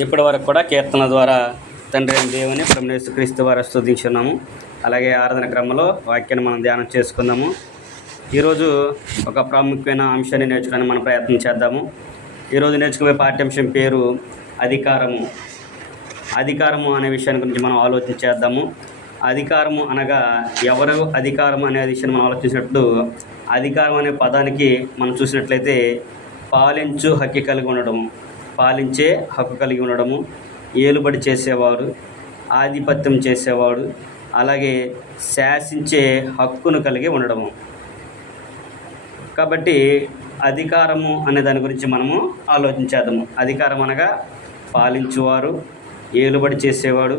ఇప్పటి వరకు కూడా కీర్తన ద్వారా తండ్రి అయిన దేవుని ప్రభువైన యేసుక్రీస్తు వారు స్తుతించున్నాము. అలాగే ఆరాధన క్రమంలో వాక్యాన్ని మనం ధ్యానం చేసుకుందాము. ఈరోజు ఒక ప్రాముఖ్యమైన అంశాన్ని నేర్చుకోవడానికి మనం ప్రయత్నం చేద్దాము. ఈరోజు నేర్చుకునే పాఠ్యాంశం పేరు అధికారము. అధికారము అనే విషయాన్ని గురించి మనం ఆలోచించేద్దాము. అధికారము అనగా ఎవరు అధికారం అనే విషయాన్ని మనం ఆలోచించినప్పుడు అధికారం అనే పదానికి మనం చూసినట్లయితే పాలించు హక్కు కలిగి ఉండడము, పాలించే హక్కు కలిగి ఉండడము, ఏలుబడి చేసేవాడు, ఆధిపత్యం చేసేవాడు, అలాగే శాసించే హక్కును కలిగి ఉండడము. కాబట్టి అధికారము అనే దాని గురించి మనము ఆలోచించేద్దాము. అధికారం అనగా పాలించువారు, ఏలుబడి చేసేవాడు,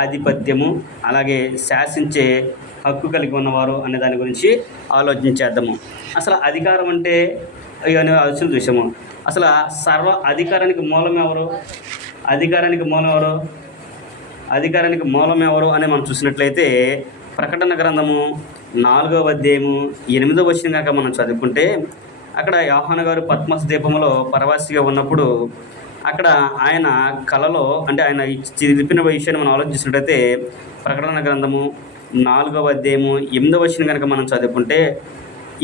ఆధిపత్యము, అలాగే శాసించే హక్కు కలిగి ఉన్నవారు అనే దాని గురించి ఆలోచించేద్దాము. అసలు అధికారం అంటే ఇవన్నీ ఆలోచన చూసాము. అసలు సర్వ అధికారానికి మూలం ఎవరు? అధికారానికి మూలం ఎవరు అని మనం చూసినట్లయితే ప్రకటన గ్రంథము 4వ అధ్యాయము 8వ వచనం కనుక మనం చదువుకుంటే అక్కడ యోహాను గారు పద్మస ద్వీపంలో పరవాసిగా ఉన్నప్పుడు అక్కడ ఆయన కలలో అంటే ఆయన చెప్పిన విషయాన్ని మనం ఆలోచించినట్లయితే ప్రకటన గ్రంథము 4వ అధ్యాయము 8వ వచనం కనుక మనం చదువుకుంటే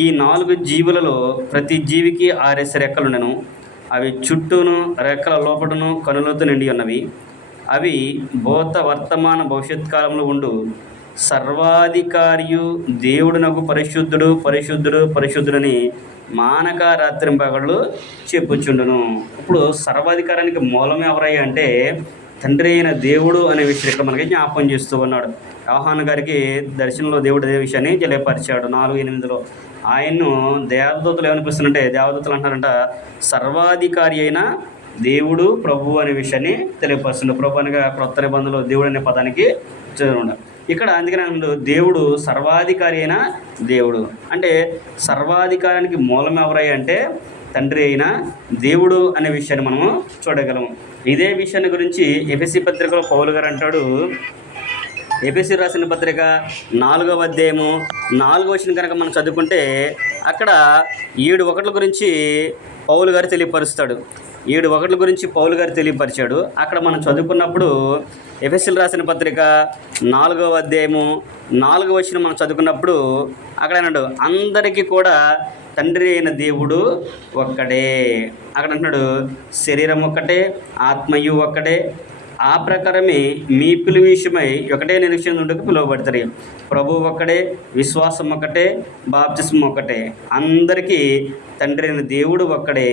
ఈ 4 జీవులలో ప్రతి జీవికి 6 రెక్కలు ఉండెను. అవి చుట్టూను రెక్కల లోపటను కనులతో నిండి ఉన్నవి. అవి భూత వర్తమాన భవిష్యత్ కాలంలో ఉండు సర్వాధికారియు దేవుడునకు పరిశుద్ధుడు పరిశుద్ధుడు పరిశుద్ధుడని మానక రాత్రింపగళ్ళు చెప్పుచుండును. ఇప్పుడు సర్వాధికారానికి మూలం ఎవరయ్యా అంటే తండ్రి అయిన దేవుడు అనే విషయం ఇక్కడ మనకి జ్ఞాపకం చేస్తూ ఉన్నాడు. యోహాను గారికి దర్శనంలో దేవుడు అదే విషయాన్ని తెలియపరిచాడు 4:8. ఆయన్ను దేవదూతలు ఏమనిపిస్తుందంటే దేవదూతలు అంటారంట సర్వాధికారి అయిన దేవుడు ప్రభు అనే విషయాన్ని తెలియపరుస్తుంది. ప్రభు అనగా క్రొత్త నిబంధనలో దేవుడు అనే పదానికి చదువు ఇక్కడ. అందుకనే దేవుడు సర్వాధికారి అయిన దేవుడు అంటే సర్వాధికారానికి మూలం ఎవరయ్యా అంటే తండ్రి అయిన దేవుడు అనే విషయాన్ని మనము చూడగలము. ఇదే విషయాన్ని గురించి ఎఫెసీ పత్రికలో పౌలు గారు అంటాడు. ఎఫెసీ రాసిన పత్రిక 4వ అధ్యాయము 4వ వచనం కనుక మనం చదువుకుంటే అక్కడ 7 ఒకట్ల గురించి పౌలు గారు తెలియపరుస్తాడు. 7 ఒకట్ల గురించి పౌలు గారు తెలియపరిచాడు. అక్కడ మనం చదువుకున్నప్పుడు ఎఫెసీలు రాసిన పత్రిక 4వ అధ్యాయము 4వ వచనం మనం చదువుకున్నప్పుడు అక్కడ అన్నాడు అందరికీ కూడా తండ్రి అయిన దేవుడు ఒక్కడే. అక్కడ అంటున్నాడు శరీరం ఒక్కటే, ఆత్మయు ఒక్కడే, ఆ ప్రకారమే మీ పిలువ విషయమై ఒకటే నిరీక్షణ నుండి పిలువబడతారు. ప్రభు ఒక్కడే, విశ్వాసం ఒక్కటే, బాప్తిస్మం ఒక్కటే. అందరికీ తండ్రి అయిన దేవుడు ఒక్కడే.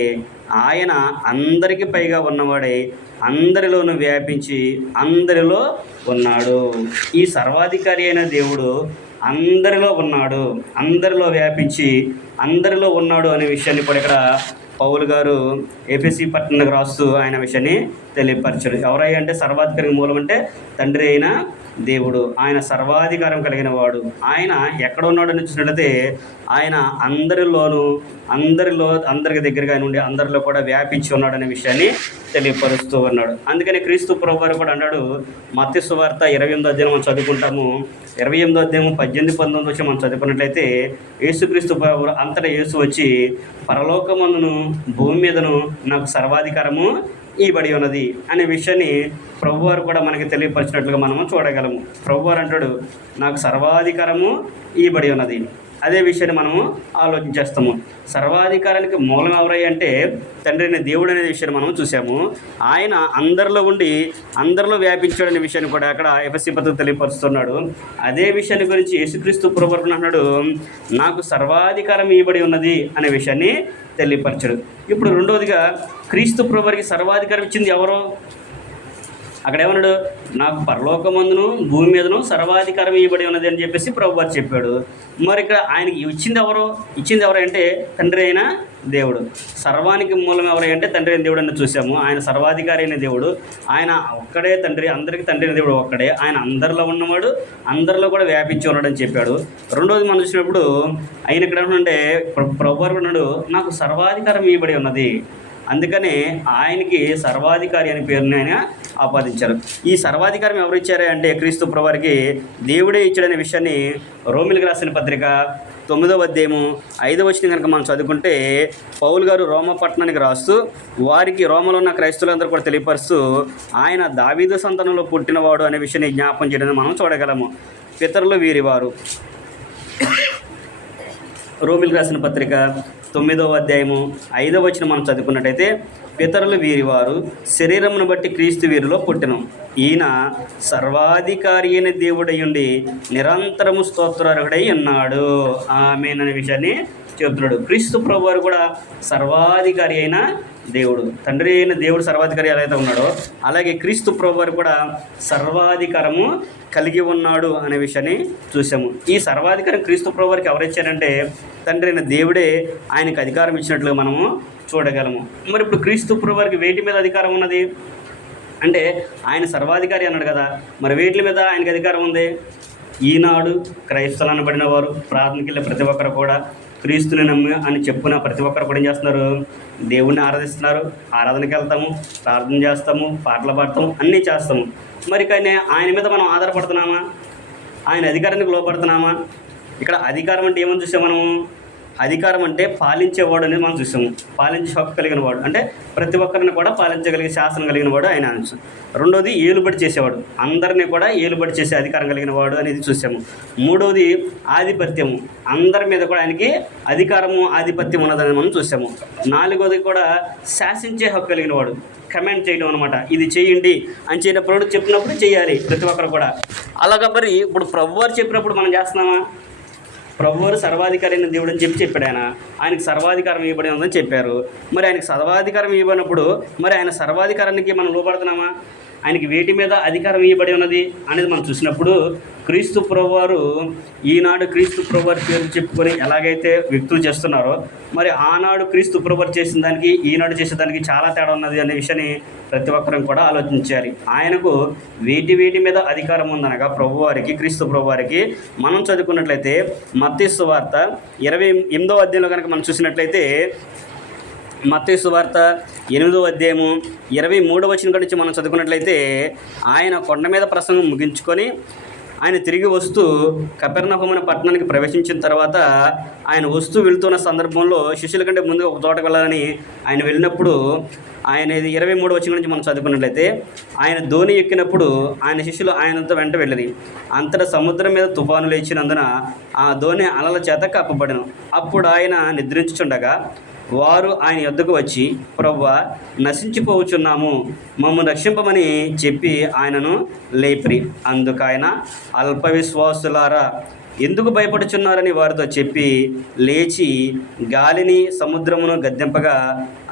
ఆయన అందరికీ పైగా ఉన్నవాడే, అందరిలోనూ వ్యాపించి అందరిలో ఉన్నాడు. ఈ సర్వాధికారి అయిన దేవుడు అందరిలో ఉన్నాడు, అందరిలో వ్యాపించి అందరిలో ఉన్నాడు అనే విషయాన్ని కూడా ఇక్కడ పౌలు గారు ఎఫెసీ పట్టణానికి రాస్తూ ఆయన విషయాన్ని తెలియపరచారు. ఎవరై అంటే సర్వాధికారికి మూలం అంటే తండ్రి అయిన దేవుడు. ఆయన సర్వాధికారం కలిగిన వాడు. ఆయన ఎక్కడ ఉన్నాడని చూసినట్లయితే ఆయన అందరికి దగ్గరగా నుండి అందరిలో కూడా వ్యాపించి ఉన్నాడనే విషయాన్ని తెలియపరుస్తూ ఉన్నాడు. అందుకని క్రీస్తు ప్రభువు వారు కూడా అన్నాడు. మత్తయి సువార్త 28వ అధ్యాయం మనం చదువుకుంటాము. 28వ అధ్యాయం 18-19 వచ్చి మనం చదువుకున్నట్లయితే యేసుక్రీస్తు ప్రభువు అంతటా యేసు వచ్చి పరలోకమందును భూమి మీదను నాకు సర్వాధికారము ఇవ్వబడి ఉన్నది అనే విషయాన్ని ప్రభువారు కూడా మనకి తెలియపరిచినట్లుగా మనము చూడగలము. ప్రభువారు అంటాడు నాకు సర్వాధికారము ఇవ్వబడి ఉన్నది. అదే విషయాన్ని మనము ఆలోచించేస్తాము. సర్వాధికారానికి మూలం ఎవరై అంటే తండ్రి అయిన దేవుడు అనే విషయాన్ని మనం చూసాము. ఆయన అందరిలో ఉండి అందరిలో వ్యాపించాడు అనే విషయాన్ని కూడా అక్కడ ఎఫెసీ పత్రిక తెలియపరుస్తున్నాడు. అదే విషయాన్ని గురించి యేసుక్రీస్తు ప్రభువు అన్నాడు నాకు సర్వాధికారం ఇవ్వబడి ఉన్నది అనే విషయాన్ని తెలియపరచాడు. ఇప్పుడు రెండవదిగా క్రీస్తు ప్రభువుకి సర్వాధికారం ఇచ్చింది ఎవరు? అక్కడ ఏమన్నాడు నాకు పరలోకమందును భూమి మీదను సర్వాధికారం ఇవ్వబడి ఉన్నది అని చెప్పేసి ప్రభువారు చెప్పాడు. మరి ఇక్కడ ఆయనకి ఇచ్చింది ఎవరు అంటే తండ్రి అయిన దేవుడు. సర్వానికి మూలం ఎవరై అంటే తండ్రి అయిన దేవుడు అని చూసాము. ఆయన సర్వాధికారి అయిన దేవుడు. ఆయన ఒక్కడే తండ్రి, అందరికీ తండ్రి అయిన దేవుడు ఒక్కడే. ఆయన అందరిలో ఉన్నవాడు, అందరిలో కూడా వ్యాపించి ఉన్నాడని చెప్పాడు. రెండోది మనం చూసినప్పుడు ఆయన ఇక్కడ ఏమంటే ప్రభువారు అన్నాడు నాకు సర్వాధికారం ఇవ్వబడి ఉన్నది. అందుకనే ఆయనకి సర్వాధికారి అనే పేరుని ఆయన ఆపాదించారు. ఈ సర్వాధికారం ఎవరు ఇచ్చారు అంటే క్రీస్తు ప్రభువారికి దేవుడే ఇచ్చాడనే విషయాన్ని రోమిలకు రాసిన పత్రిక 9వ అధ్యాయము 5వ వచనం కనుక మనం చదువుకుంటే పౌలు గారు రోమా పట్టణానికి రాస్తూ వారికి రోమలో ఉన్న క్రైస్తవులందరూ కూడా తెలియపరుస్తూ ఆయన దావీదు సంతానంలో పుట్టినవాడు అనే విషయాన్ని జ్ఞాపకం చేయడం మనం చూడగలము. పితరులు వీరివారు. రోమిలకు రాసిన పత్రిక 9వ అధ్యాయము 5వ వచనం మనం చదువుకున్నట్టయితే పితరులు వీరివారు శరీరమును బట్టి క్రీస్తు వీరిలో పుట్టెను. ఈయన సర్వాధికారి అయిన దేవుడై ఉండి నిరంతరము స్తోత్రార్హుడై ఉన్నాడు. ఆమేన్ అనే విషయాన్ని చెబుతున్నాడు. క్రీస్తు ప్రభు వారు కూడా సర్వాధికారి అయిన దేవుడు, తండ్రి అయిన దేవుడు సర్వాధికారి ఎలా అయితే ఉన్నాడో అలాగే క్రీస్తు ప్రభు వారు కూడా సర్వాధికారము కలిగి ఉన్నాడు అనే విషయాన్ని చూసాము. ఈ సర్వాధికారం క్రీస్తు ప్రభు వారికి ఎవరిచ్చారంటే తండ్రి అయిన దేవుడే ఆయనకు అధికారం ఇచ్చినట్లుగా మనము చూడగలము. మరి ఇప్పుడు క్రీస్తు ప్రభు వారికి వేటి మీద అధికారం ఉన్నది అంటే ఆయన సర్వాధికారి అన్నాడు కదా, మరి వేటి మీద ఆయనకు అధికారం ఉంది? ఈనాడు క్రైస్తవులు అనబడిన వారు ప్రార్థనకి వెళ్ళే ప్రతి ఒక్కరు కూడా క్రీస్తుని నమ్మి అని చెప్పున ప్రతి ఒక్కరు కూడా ఏం చేస్తున్నారు? దేవుణ్ణి ఆరాధిస్తున్నారు. ఆరాధనకి వెళ్తాము, ప్రార్థన చేస్తాము, పాటలు పాడతాము, అన్నీ చేస్తాము. మరి కానీ ఆయన మీద మనం ఆధారపడుతున్నామా? ఆయన అధికారానికి లోపడుతున్నామా? ఇక్కడ అధికారం అంటే ఏమని చూసాం మనము? అధికారం అంటే పాలించేవాడు అనేది మనం చూసాము. పాలించే హక్కు కలిగిన వాడు అంటే ప్రతి ఒక్కరిని కూడా పాలించగలిగే శాసనం కలిగిన వాడు ఆయన అంశం. రెండోది ఏలుబడి చేసేవాడు, అందరినీ కూడా ఏలుబడి చేసే అధికారం కలిగిన వాడు అనేది చూసాము. మూడవది ఆధిపత్యము, అందరి మీద కూడా ఆయనకి అధికారము ఆధిపత్యం ఉన్నదని మనం చూసాము. నాలుగోది కూడా శాసించే హక్కు కలిగిన వాడు, కమెంట్ చేయడం అనమాట. ఇది చేయండి అని చెప్పినప్పుడు చేయాలి ప్రతి ఒక్కరు కూడా. అలాగా మరి ఇప్పుడు ప్రభువారు చెప్పినప్పుడు మనం చేస్తున్నామా? ప్రభువారు సర్వాధికారి అయిన దేవుడు అని చెప్పాడు. ఆయనకు సర్వాధికారం ఇవ్వబడి ఉందని చెప్పారు. మరి ఆయనకు సర్వాధికారం ఇవ్వనప్పుడు మరి ఆయన సర్వాధికారానికి మనం లోపడుతున్నామా? ఆయనకి వేటి మీద అధికారం ఇవ్వబడి ఉన్నది అనేది మనం చూసినప్పుడు క్రీస్తు ప్రభువారు ఈనాడు క్రీస్తు ప్రభువారి పేరు చెప్పుకొని ఎలాగైతే వ్యక్తులు చేస్తున్నారో మరి ఆనాడు క్రీస్తు ప్రభువారు చేసిన దానికి ఈనాడు చేసేదానికి చాలా తేడా ఉన్నది అనే విషయాన్ని ప్రతి ఒక్కరం కూడా ఆలోచించాలి. ఆయనకు వేటి మీద అధికారం ఉందనగా ప్రభువారికి, క్రీస్తు ప్రభువారికి మనం చదువుకున్నట్లయితే మత్తయి సువార్త 28వ అధ్యాయంలో కనుక మనం చూసినట్లయితే మత్తయి సువార్త 8వ అధ్యాయము 23వ వచనం నుంచి మనం చదువుకున్నట్లయితే ఆయన కొండ మీద ప్రసంగం ముగించుకొని ఆయన తిరిగి వస్తూ కపెర్నహూము పట్టణానికి ప్రవేశించిన తర్వాత ఆయన వెళ్తున్న సందర్భంలో శిష్యుల కంటే ముందు ఒక తోటకు వెళ్ళాలని ఆయన వెళ్ళినప్పుడు ఆయన 23వ వచనం నుంచి మనం చదువుకున్నట్లయితే ఆయన ధోని ఎక్కినప్పుడు ఆయన శిష్యులు ఆయనతో వెంట వెళ్ళిరి. అంతటా సముద్రం మీద తుఫాను లేచినందున ఆ ధోని అలల చేత కప్పబడెను. అప్పుడు ఆయన నిద్రించుచుండగా వారు ఆయన యొద్దకు వచ్చి ప్రభువా నశించిపోవచ్చున్నాము, మమ్మల్ని రక్షింపమని చెప్పి ఆయనను లేపిరి. అందుకు ఆయన అల్ప విశ్వాసులారా ఎందుకు భయపడుచున్నారని వారితో చెప్పి లేచి గాలిని సముద్రమును గద్దెంపగా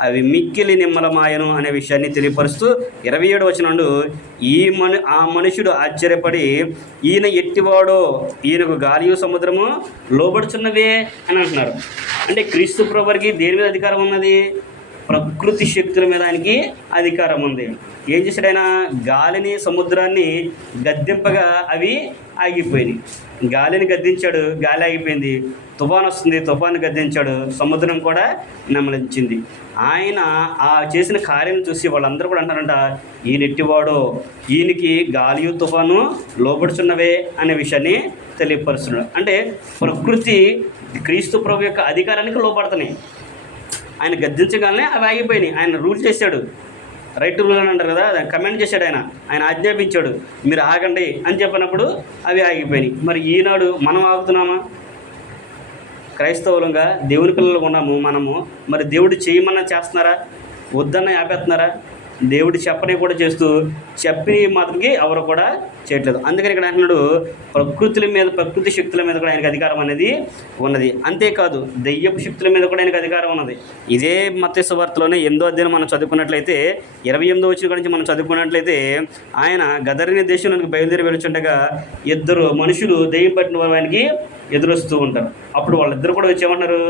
అవి మిక్కిలి నిమ్మలమాయను అనే విషయాన్ని తెలియపరుస్తూ 27వ వచనం ఆ మనుషుడు ఆశ్చర్యపడి ఈయన ఎట్టివాడో, ఈయనకు గాలియు సముద్రము లోబడుచున్నవే అని అంటున్నారు. అంటే క్రీస్తు ప్రభువుకి దేని మీద అధికారం ఉన్నది? ప్రకృతి శక్తుల మీద ఆయనకి అధికారం ఉంది. ఏం చేశాడు ఆయన? గాలిని సముద్రాన్ని గద్దింపగా అవి ఆగిపోయినాయి. గాలిని గద్దించాడు, గాలి ఆగిపోయింది. తుఫాను వస్తుంది, తుఫాను గద్దించాడు, సముద్రం కూడా నమలించింది. ఆయన ఆ చేసిన కార్యం చూసి వాళ్ళందరూ కూడా అంటారంట ఈయన ఎట్టివాడో, ఈయనకి గాలియు తుఫాను లోబడుచున్నవే అనే విషయాన్ని తెలియపరుస్తున్నాడు. అంటే ప్రకృతి క్రీస్తు ప్రభు యొక్క అధికారానికి లోపడుతున్నాయి. ఆయన గద్దించగానే అవి ఆగిపోయినాయి. ఆయన రూల్ చేశాడు, రైట్ రూల్ అని అంటారు కదా, కమెంట్ చేశాడు. ఆయన ఆజ్ఞాపించాడు మీరు ఆగండి అని చెప్పినప్పుడు అవి ఆగిపోయినాయి. మరి ఈనాడు మనం ఆగుతున్నామా? క్రైస్తవులంగా దేవుని పిల్లలు ఉన్నాము మనము. మరి దేవుడు చేయమన్నా చేస్తున్నారా? వద్దన్న ఆపేస్తున్నారా? దేవుడు చెప్పని కూడా చేస్తూ చెప్పి మాత్రమే ఎవరు కూడా చేయట్లేదు. అందుకని ఇక్కడ అంటున్నాడు ప్రకృతి శక్తుల మీద కూడా ఆయనకు అధికారం అనేది ఉన్నది. అంతేకాదు దెయ్యపు శక్తుల మీద కూడా ఆయనకు అధికారం ఉన్నది. ఇదే మత్తయి సువార్తలోనే 8వ అధ్యాయం మనం చదువుకున్నట్లయితే 28వ వచనం నుంచి మనం చదువుకున్నట్లయితే ఆయన గదరేని దేశంలోకి బయలుదేరి వెళ్తుండగా 2 మనుషులు దెయ్యం పట్టిన వారు ఆయనకి ఎదురొస్తూ ఉంటారు. అప్పుడు వాళ్ళిద్దరు కూడా వచ్చేమన్నారు,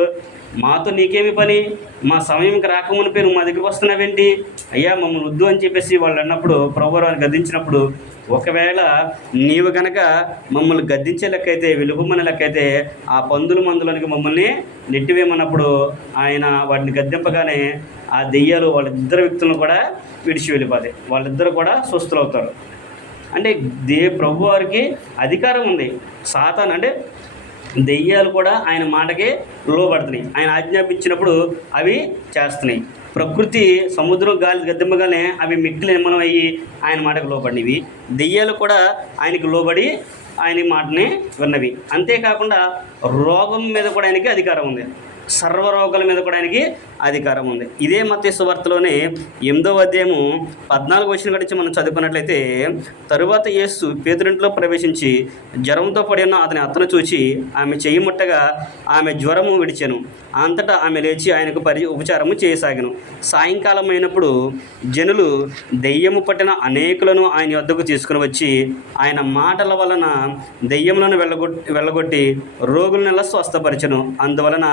మాతో నీకేమి పని, మా సమయంకి రాకమునిపై నువ్వు మా దగ్గరికి వస్తున్నావేంటి, అయ్యా మమ్మల్ని వద్దు అని చెప్పేసి వాళ్ళు అన్నప్పుడు ప్రభువు వారిని గద్దించినప్పుడు ఒకవేళ నీవు కనుక మమ్మల్ని గద్దించే లెక్కైతే వెలుగుమనే లెక్కైతే ఆ మందులోనికి మమ్మల్ని నెట్టివేయమన్నప్పుడు ఆయన వాటిని గద్దింపగానే ఆ దెయ్యాలు వాళ్ళిద్దరు వ్యక్తులను కూడా విడిచి వెళ్ళిపోతాయి. వాళ్ళిద్దరు కూడా స్వస్థులవుతారు. అంటే ప్రభు వారికి అధికారం ఉంది. సాతాను అంటే దెయ్యాలు కూడా ఆయన మాటకి లోబడుతున్నాయి. ఆయన ఆజ్ఞాపించినప్పుడు అవి చేస్తున్నాయి. ప్రకృతి, సముద్రం, గాలి గద్దెమ్మగానే అవి మిక్కిలి నిమ్మలం అయ్యి ఆయన మాటకు లోబడినవి. దెయ్యాలు కూడా ఆయనకి లోబడి ఆయన మాటని విన్నవి. అంతేకాకుండా రోగం మీద కూడా ఆయనకి అధికారం ఉంది. సర్వరోగాల మీద కూడా ఆయనకి అధికారం ఉంది. ఇదే మత్తయి సువార్తలోనే 8వ అధ్యాయము 14 వచనం నుంచి మనం చదువుకున్నట్లయితే, తరువాత యేసు పేతురింట్లో ప్రవేశించి జ్వరంతో పడి ఉన్న అతను చూచి ఆమె చెయ్యి ముట్టగా ఆమె జ్వరము విడిచెను. అంతటా ఆమె లేచి ఆయనకు ఉపచారము చేయసాగెను. సాయంకాలం అయినప్పుడు జనులు దెయ్యము పట్టిన అనేకులను ఆయన వద్దకు తీసుకుని వచ్చి ఆయన మాటల వలన దెయ్యములను వెళ్ళగొట్టి రోగులనెల్లా స్వస్థపరచెను. అందువలన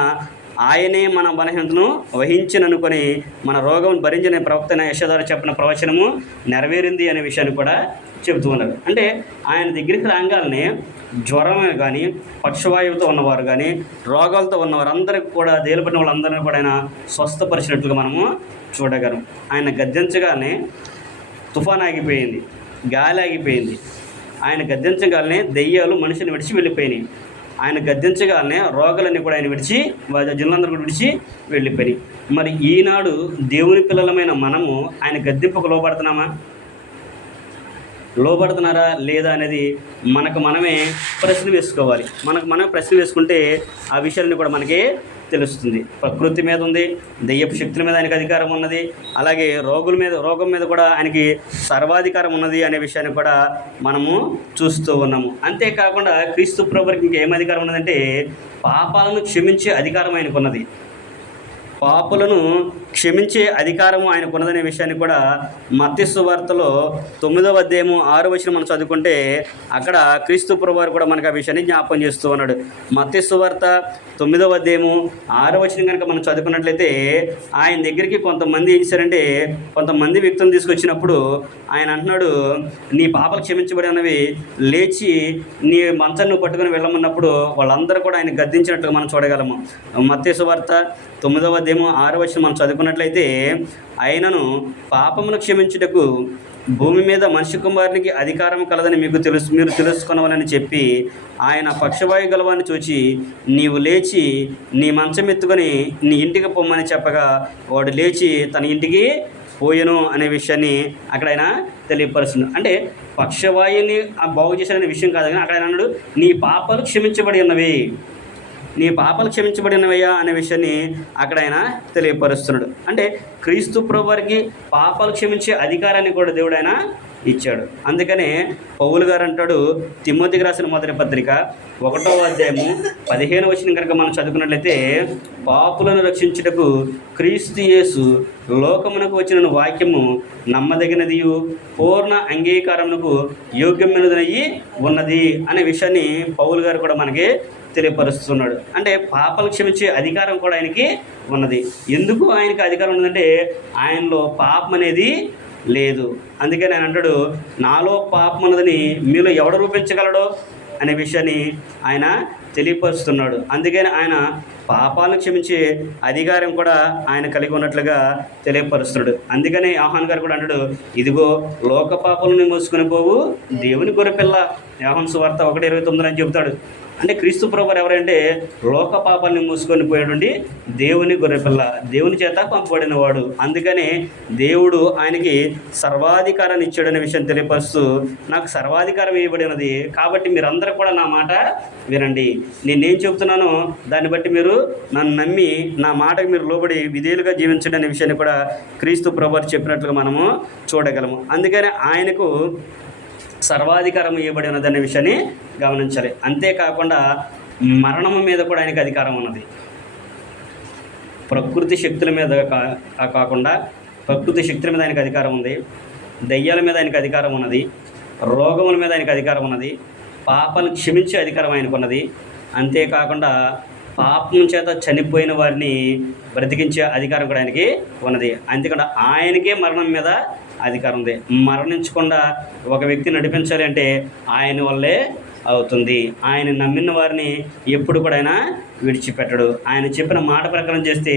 ఆయనే మన బలహీనతను వహించిననుకొని మన రోగం భరించిన ప్రవక్త యెషయా చెప్పిన ప్రవచనము నెరవేరింది అనే విషయాన్ని కూడా చెబుతూ ఉన్నారు. అంటే ఆయన దగ్గరికి రాగానే జ్వరం కానీ, పక్షవాయువుతో ఉన్నవారు కానీ, రోగాలతో ఉన్నవారు అందరికి కూడా, దేలిపడిన వాళ్ళందరినీ కూడా ఆయన స్వస్థపరిచినట్లుగా మనము చూడగలం. ఆయన గద్దించగానే తుఫాన్ ఆగిపోయింది, గాలి ఆగిపోయింది. ఆయన గద్దించగానే దెయ్యాలు మనిషిని విడిచి వెళ్ళిపోయినాయి. ఆయన గద్దించగానే రోగాలన్నీ కూడా ఆయన విడిచి, జనులందరూ కూడా విడిచి వెళ్ళిపోయినాయి. మరి ఈనాడు దేవుని పిల్లలమైన మనము ఆయన గద్దింపుకు లోబడుతున్నారా లేదా అనేది మనకు మనమే ప్రశ్న వేసుకోవాలి. మనకు మనం ప్రశ్న వేసుకుంటే ఆ విషయాలన్నీ కూడా మనకి తెలుస్తుంది. ప్రకృతి మీద ఉంది, దెయ్యపు శక్తుల మీద ఆయనకి అధికారం ఉన్నది, అలాగే రోగం మీద కూడా ఆయనకి సర్వాధికారం ఉన్నది అనే విషయాన్ని కూడా మనము చూస్తూ ఉన్నాము. అంతేకాకుండా క్రీస్తు ప్రభువుకి ఇంకేం అధికారం ఉన్నదంటే పాపాలను క్షమించే అధికారం ఆయనకు ఉన్నది. పాపులను క్షమించే అధికారము ఆయనకు ఉన్నదనే విషయాన్ని కూడా మత్తయి సువార్తలో 9వ అధ్యాయము 6వ వచనం మనం చదువుకుంటే అక్కడ క్రీస్తు ప్రభువారు కూడా మనకు ఆ విషయాన్ని జ్ఞాపకం చేస్తూ ఉన్నాడు. మత్తయి సువార్త 9వ అధ్యాయము 6వ వచనం కనుక మనం చదువుకున్నట్లయితే, ఆయన దగ్గరికి కొంతమంది ఏం చేశారంటే, కొంతమంది వ్యక్తులను తీసుకొచ్చినప్పుడు ఆయన అంటున్నాడు, నీ పాపలు క్షమించబడి ఉన్నవి, లేచి నీ మంచాన్ని నువ్వు పట్టుకుని వెళ్ళమన్నప్పుడు వాళ్ళందరూ కూడా ఆయన గద్దించినట్టుగా మనం చూడగలము. మత్తయి సువార్త 9వ అధ్యాయము 6వ వచనం మనం చదువుకున్నట్లయితే, ఆయనను పాపమును క్షమించుటకు భూమి మీద మనిషి కుమారునికి అధికారం కలదని మీరు తెలుసుకొనవాలని చెప్పి ఆయన పక్షవాయు గలవాన్ని చూచి నీవు లేచి నీ మంచం ఎత్తుకొని నీ ఇంటికి పొమ్మని చెప్పగా వాడు లేచి తన ఇంటికి పోయెను అనే విషయాన్ని అక్కడ ఆయన తెలియపరుస్తున్నాడు. అంటే పక్షవాయుని బాగు చేశాడనే విషయం కాదు, కానీ అక్కడ ఆయన అన్నాడు, నీ పాపాలు క్షమించబడి ఉన్నవి, నీ పాపాలు క్షమించబడినవయ్యా అనే విషయాన్ని అక్కడ ఆయన తెలియపరుస్తున్నాడు. అంటే క్రీస్తు ప్రభువారికి పాపాలు క్షమించే అధికారాన్ని కూడా దేవుడు ఆయన ఇచ్చాడు. అందుకనే పౌలు గారు అంటాడు, తిమోతికి రాసిన మొదటి పత్రిక 1వ అధ్యాయము 15వ వచనం కనుక మనం చదువుకున్నట్లయితే, పాపులను రక్షించుటకు క్రీస్తు యేసు లోకమునకు వచ్చిన వాక్యము నమ్మదగినదియు పూర్ణ అంగీకారమునకు యోగ్యమైనదయ్యి ఉన్నది అనే విషయాన్ని పౌలు గారు కూడా మనకి తెలియపరుస్తున్నాడు. అంటే పాపాలు క్షమించే అధికారం కూడా ఆయనకి ఉన్నది. ఎందుకు ఆయనకి అధికారం ఉన్నదంటే ఆయనలో పాపం అనేది లేదు. అందుకని ఆయన అంటాడు, నాలో పాపం ఉన్నదని మీలో ఎవడు రూపించగలడో అనే విషయాన్ని ఆయన తెలియపరుస్తున్నాడు. అందుకని ఆయన పాపాలను క్షమించే అధికారం కూడా ఆయన కలిగి ఉన్నట్లుగా తెలియపరుస్తున్నాడు. అందుకని యోహాను గారు కూడా అంటాడు, ఇదిగో లోక పాపాలను మోసుకొని పోవు దేవుని గొర్రెపిల్ల, యోహాను సువార్త 1:29 అని చెబుతాడు. అంటే క్రీస్తు ప్రభువు ఎవరంటే లోక పాపాలను మూసుకొని పోయేటువంటి దేవుని గొర్రెపిల్ల, దేవుని చేత పంపబడిన వాడు. అందుకనే దేవుడు ఆయనకి సర్వాధికారాన్ని ఇచ్చాడనే విషయం తెలియపరుస్తూ, నాకు సర్వాధికారం ఇవ్వబడినది కాబట్టి మీరందరూ కూడా నా మాట వినండి, నేనేం చెబుతున్నానో దాన్ని బట్టి మీరు నన్ను నమ్మి నా మాటకు మీరు లోబడి విధేయులుగా జీవించండి అనే విషయాన్ని కూడా క్రీస్తు ప్రభువు చెప్పినట్లుగా మనము చూడగలము. అందుకని ఆయనకు సర్వాధికారం ఇవ్వబడి ఉన్నదనే విషయాన్ని గమనించాలి. అంతేకాకుండా మరణము మీద కూడా ఆయనకి అధికారం ఉన్నది. ప్రకృతి శక్తుల మీద కాకుండా ప్రకృతి శక్తుల మీద ఆయనకు అధికారం ఉంది, దయ్యాల మీద ఆయనకు అధికారం ఉన్నది, రోగముల మీద ఆయనకు అధికారం ఉన్నది, పాపాలను క్షమించే అధికారం ఆయనకు ఉన్నది. అంతేకాకుండా పాపం చేత చనిపోయిన వారిని బ్రతికించే అధికారం కూడా ఆయనకి ఉన్నది. అంతేకాకుండా ఆయనకే మరణం మీద అధికారం ఉంది. మరణించకుండా ఒక వ్యక్తి నడిపించాలి అంటే ఆయన వల్లే అవుతుంది. ఆయన నమ్మిన వారిని ఎప్పుడు కూడా ఆయన విడిచిపెట్టడు. ఆయన చెప్పిన మాట ప్రకారం చేస్తే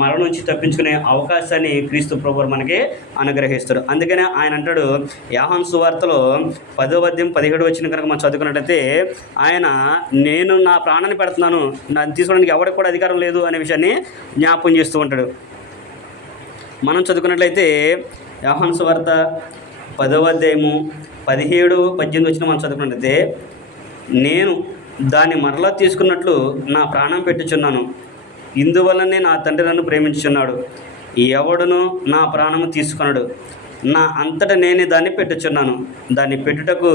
మరణం నుంచి తప్పించుకునే అవకాశాన్ని క్రీస్తు ప్రభువు మనకి అనుగ్రహిస్తాడు. అందుకనే ఆయన అంటాడు యోహాను సువార్తలో 10:17 కనుక మనం చదువుకున్నట్లయితే ఆయన నేను నా ప్రాణాన్ని పెడుతున్నాను, నన్ను తీసుకోవడానికి ఎవరికి కూడా అధికారం లేదు అనే విషయాన్ని జ్ఞాపకం చేస్తూ ఉంటాడు. మనం చదువుకున్నట్లయితే యోహాను సువార్త 10:17-18 మనం చదువుకున్నట్లయితే నేను దాన్ని మరలా తీసుకున్నట్లు నా ప్రాణం పెట్టుచున్నాను, ఇందువల్లనే నా తండ్రి నన్ను ప్రేమించుచున్నాడు, ఎవడును నా ప్రాణము తీసుకొనడు, నా అంతట నేనే దాన్ని పెట్టుచున్నాను, దాన్ని పెట్టుటకు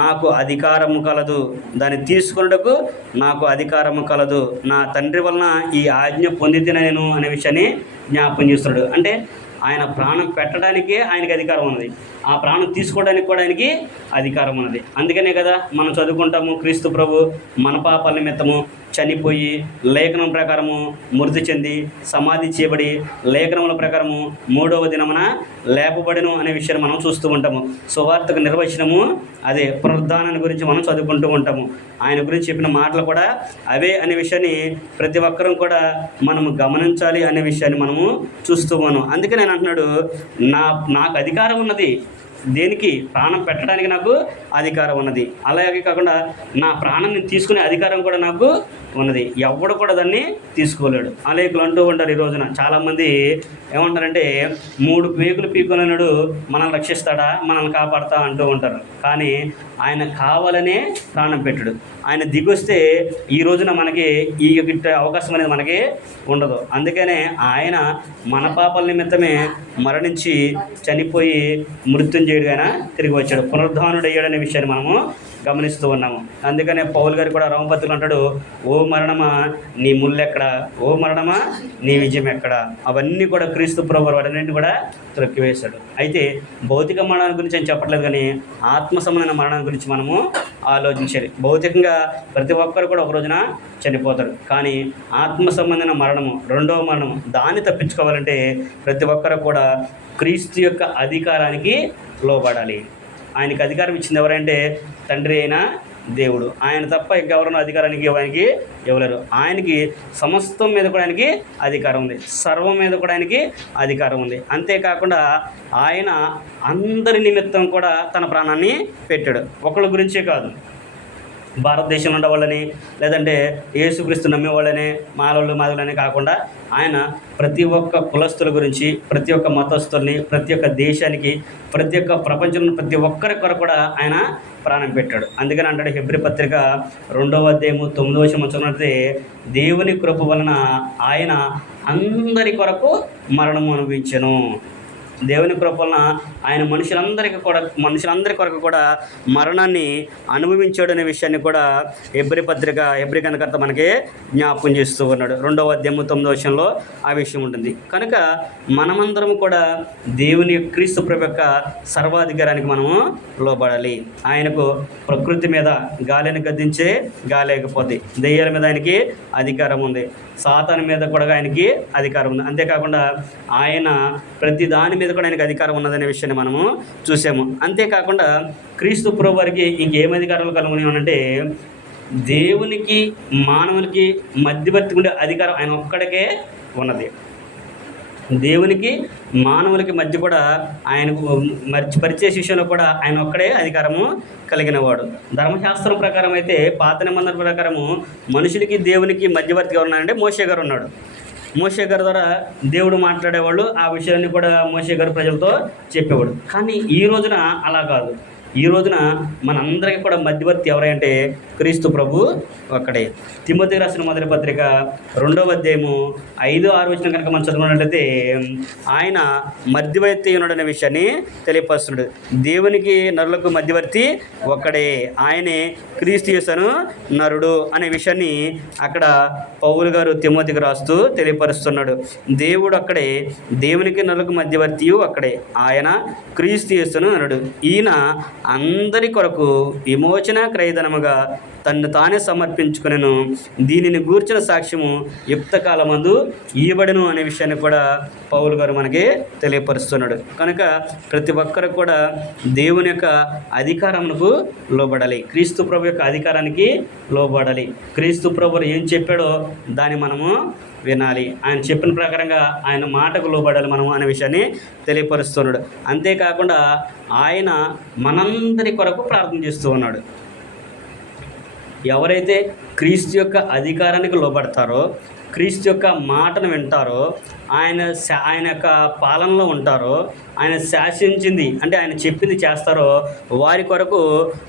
నాకు అధికారము కలదు, దాన్ని తీసుకొనుటకు నాకు అధికారము కలదు, నా తండ్రి వలన ఈ ఆజ్ఞ పొందితిన నేను అనే విషయాన్ని జ్ఞాపకం చేస్తున్నాడు. అంటే ఆయన ప్రాణం పెట్టడానికే ఆయనకి అధికారం ఉన్నది, ఆ ప్రాణం తీసుకోవడానికి కూడా ఆయనకి అధికారం ఉన్నది. అందుకనే కదా మనం చదువుకుంటాము క్రీస్తు ప్రభు మన పాపాల నిమిత్తము చనిపోయి లేఖనం ప్రకారము మృతి చెంది సమాధి చేయబడి లేఖనముల ప్రకారము 3వ దినమున లేపబడెను అనే విషయాన్ని మనం చూస్తూ ఉంటాము. సువార్తకు నిర్వచనము అదే, పునరుద్ధానాన్ని గురించి మనం చదువుకుంటూ ఉంటాము. ఆయన గురించి చెప్పిన మాటలు కూడా అవే అనే విషయాన్ని ప్రతి ఒక్కరూ కూడా మనము గమనించాలి అనే విషయాన్ని మనము చూస్తూ ఉన్నాం. అందుకే నేను అంటున్నాడు నాకు అధికారం ఉన్నది, దేనికి? ప్రాణం పెట్టడానికి నాకు అధికారం ఉన్నది. అలాగే కాకుండా నా ప్రాణాన్ని తీసుకునే అధికారం కూడా నాకు ఉన్నది, ఎవడు కూడా దాన్ని తీసుకోలేడు. అనేకులు అంటూ ఉంటారు ఈ రోజున చాలామంది ఏమంటారంటే 3 పేగులు పీక్కున్నాడు మనల్ని రక్షిస్తాడా, మనల్ని కాపాడుతా అంటూ ఉంటారు. కానీ ఆయన కావాలనే ప్రాణం పెట్టాడు. ఆయన దిగొస్తే ఈ రోజున మనకి ఈ అవకాశం అనేది మనకి ఉండదు. అందుకనే ఆయన మన పాపాల నిమిత్తమే మరణించి చనిపోయి మృత్యుంజయుడిగా తిరిగి వచ్చాడు, పునరుద్ధానుడు అయ్యాడనే విషయాన్ని మనము గమనిస్తూ ఉన్నాము. అందుకనే పౌలు గారు కూడా రోమపత్రికలో అంటాడు, ఓ మరణమా నీ ముల్లెక్కడ, ఓ మరణమా నీ విజయం ఎక్కడ. అవన్నీ కూడా క్రీస్తు ప్రభువు వాటన్నింటినీ కూడా త్రొక్కివేశాడు. అయితే భౌతిక మరణం గురించి అని చెప్పట్లేదు, కానీ ఆత్మ సంబంధమైన మరణం గురించి మనము ఆలోచించాలి. భౌతికంగా ప్రతి ఒక్కరు కూడా ఒక రోజున చనిపోతారు, కానీ ఆత్మ సంబంధమైన మరణము, రెండవ మరణము, దాన్ని తప్పించుకోవాలంటే ప్రతి ఒక్కరు కూడా క్రీస్తు యొక్క అధికారానికి లోబడాలి. ఆయనకి అధికారం ఇచ్చింది ఎవరంటే తండ్రి అయిన దేవుడు. ఆయన తప్ప ఇంకెవరైనా అధికారానికి ఆయనకి ఇవ్వలేరు. ఆయనకి సమస్తం మీద కూడా ఆయనకి అధికారం ఉంది, సర్వం మీద కూడా ఆయనకి అధికారం ఉంది. అంతేకాకుండా ఆయన అందరి నిమిత్తం కూడా తన ప్రాణాన్ని పెట్టాడు. ఒకళ్ళ గురించే కాదు, భారతదేశంలో ఉండేవాళ్ళని లేదంటే యేసుక్రీస్తు నమ్మేవాళ్ళని మాదిలనే కాకుండా ఆయన ప్రతి ఒక్క కులస్తుల గురించి, ప్రతి ఒక్క మతస్థుల్ని, ప్రతి ఒక్క దేశానికి, ప్రతి ఒక్క ప్రపంచంలో ప్రతి ఒక్కరి కొరకు కూడా ఆయన ప్రాణం పెట్టాడు. అందుకని అంటాడు హెబ్రీ పత్రిక 2:9 చదివితే దేవుని కృప వలన ఆయన అందరి కొరకు మరణము అనుభవించెను. దేవుని కృప వలన ఆయన మనుషులందరి కొరకు కూడా మరణాన్ని అనుభవించాడు అనే విషయాన్ని కూడా హెబ్రీ గ్రంథకర్త మనకి జ్ఞాపకం చేస్తూ ఉన్నాడు. 2:9 ఆ విషయం ఉంటుంది. కనుక మనమందరం కూడా దేవుని క్రీస్తు ప్రభు యొక్క సర్వాధికారానికి మనము లోబడాలి. ఆయనకు ప్రకృతి మీద గాలిని గద్దించే గాలి లేకపోతే, దెయ్యాల మీద ఆయనకి అధికారం ఉంది, సాతాను మీద కూడా ఆయనకి అధికారం ఉంది. అంతేకాకుండా ఆయన ప్రతి దాని మీద కూడా ఆయనకి అధికారం ఉన్నదనే విషయాన్ని మనము చూసాము. అంతేకాకుండా క్రీస్తు ప్రభు వారికి ఇంకేం అధికారాలు కలుగుని అంటే దేవునికి మానవునికి మధ్యవర్తి ఉండే అధికారం ఆయన ఒక్కడికే ఉన్నది. దేవునికి మానవులకి మధ్య కూడా ఆయనకు పరిచయ విషయంలో కూడా ఆయన ఒక్కడే అధికారము కలిగిన వాడు. ధర్మశాస్త్రం ప్రకారం అయితే పాత నిబంధన ప్రకారము మనుషులకి దేవునికి మధ్యవర్తిగా ఉన్నాడంటే మోషే గారు ఉన్నాడు. మోషే గారి ద్వారా దేవుడు మాట్లాడేవాళ్ళు, ఆ విషయాన్ని కూడా మోషే గారు ప్రజలతో చెప్పేవాడు. కానీ ఈ రోజున అలా కాదు. ఈ రోజున మనందరికీ కూడా మధ్యవర్తి ఎవరంటే క్రీస్తు ప్రభు ఒక్కడే. తిమోతి రాసిన మొదటి పత్రిక 2:5-6 కనుక మనం చదువుకున్నట్లయితే ఆయన మధ్యవర్తి ఉన్నాడనే విషయాన్ని తెలియపరుస్తున్నాడు. దేవునికి నరులకు మధ్యవర్తి ఒక్కడే, ఆయనే క్రీస్తు యేసును నరుడు అనే విషయాన్ని అక్కడ పౌలు గారు తిమోతికి రాస్తూ తెలియపరుస్తున్నాడు. దేవుడు అక్కడే, దేవునికి నరులకు మధ్యవర్తి అక్కడే, ఆయన క్రీస్తు యేసును నరుడు. ఈయన అందరి కొరకు విమోచన క్రయధనముగా తన్ను తానే సమర్పించుకునేను, దీనిని గూర్చిన సాక్ష్యము యుక్త కాలమందు ఇయ్యబడెను అనే విషయాన్ని కూడా పౌలు గారు మనకి తెలియపరుస్తున్నాడు. కనుక ప్రతి ఒక్కరు కూడా దేవుని యొక్క అధికారమునకు లోబడాలి, క్రీస్తు ప్రభు యొక్క అధికారానికి లోబడాలి. క్రీస్తు ప్రభు ఏం చెప్పాడో దాన్ని మనము వినాలి, ఆయన చెప్పిన ప్రకారంగా ఆయన మాటకు లోబడాలి మనము అనే విషయాన్ని తెలియపరుస్తున్నాడు. అంతేకాకుండా ఆయన మనందరి కొరకు ప్రార్థన చేస్తూ ఉన్నాడు. ఎవరైతే క్రీస్తు యొక్క అధికారానికి లోబడతారో, క్రీస్తు యొక్క మాటను వింటారో, ఆయన యొక్క పాలనలో ఉంటారో, ఆయన శాసించింది అంటే ఆయన చెప్పింది చేస్తారో వారి కొరకు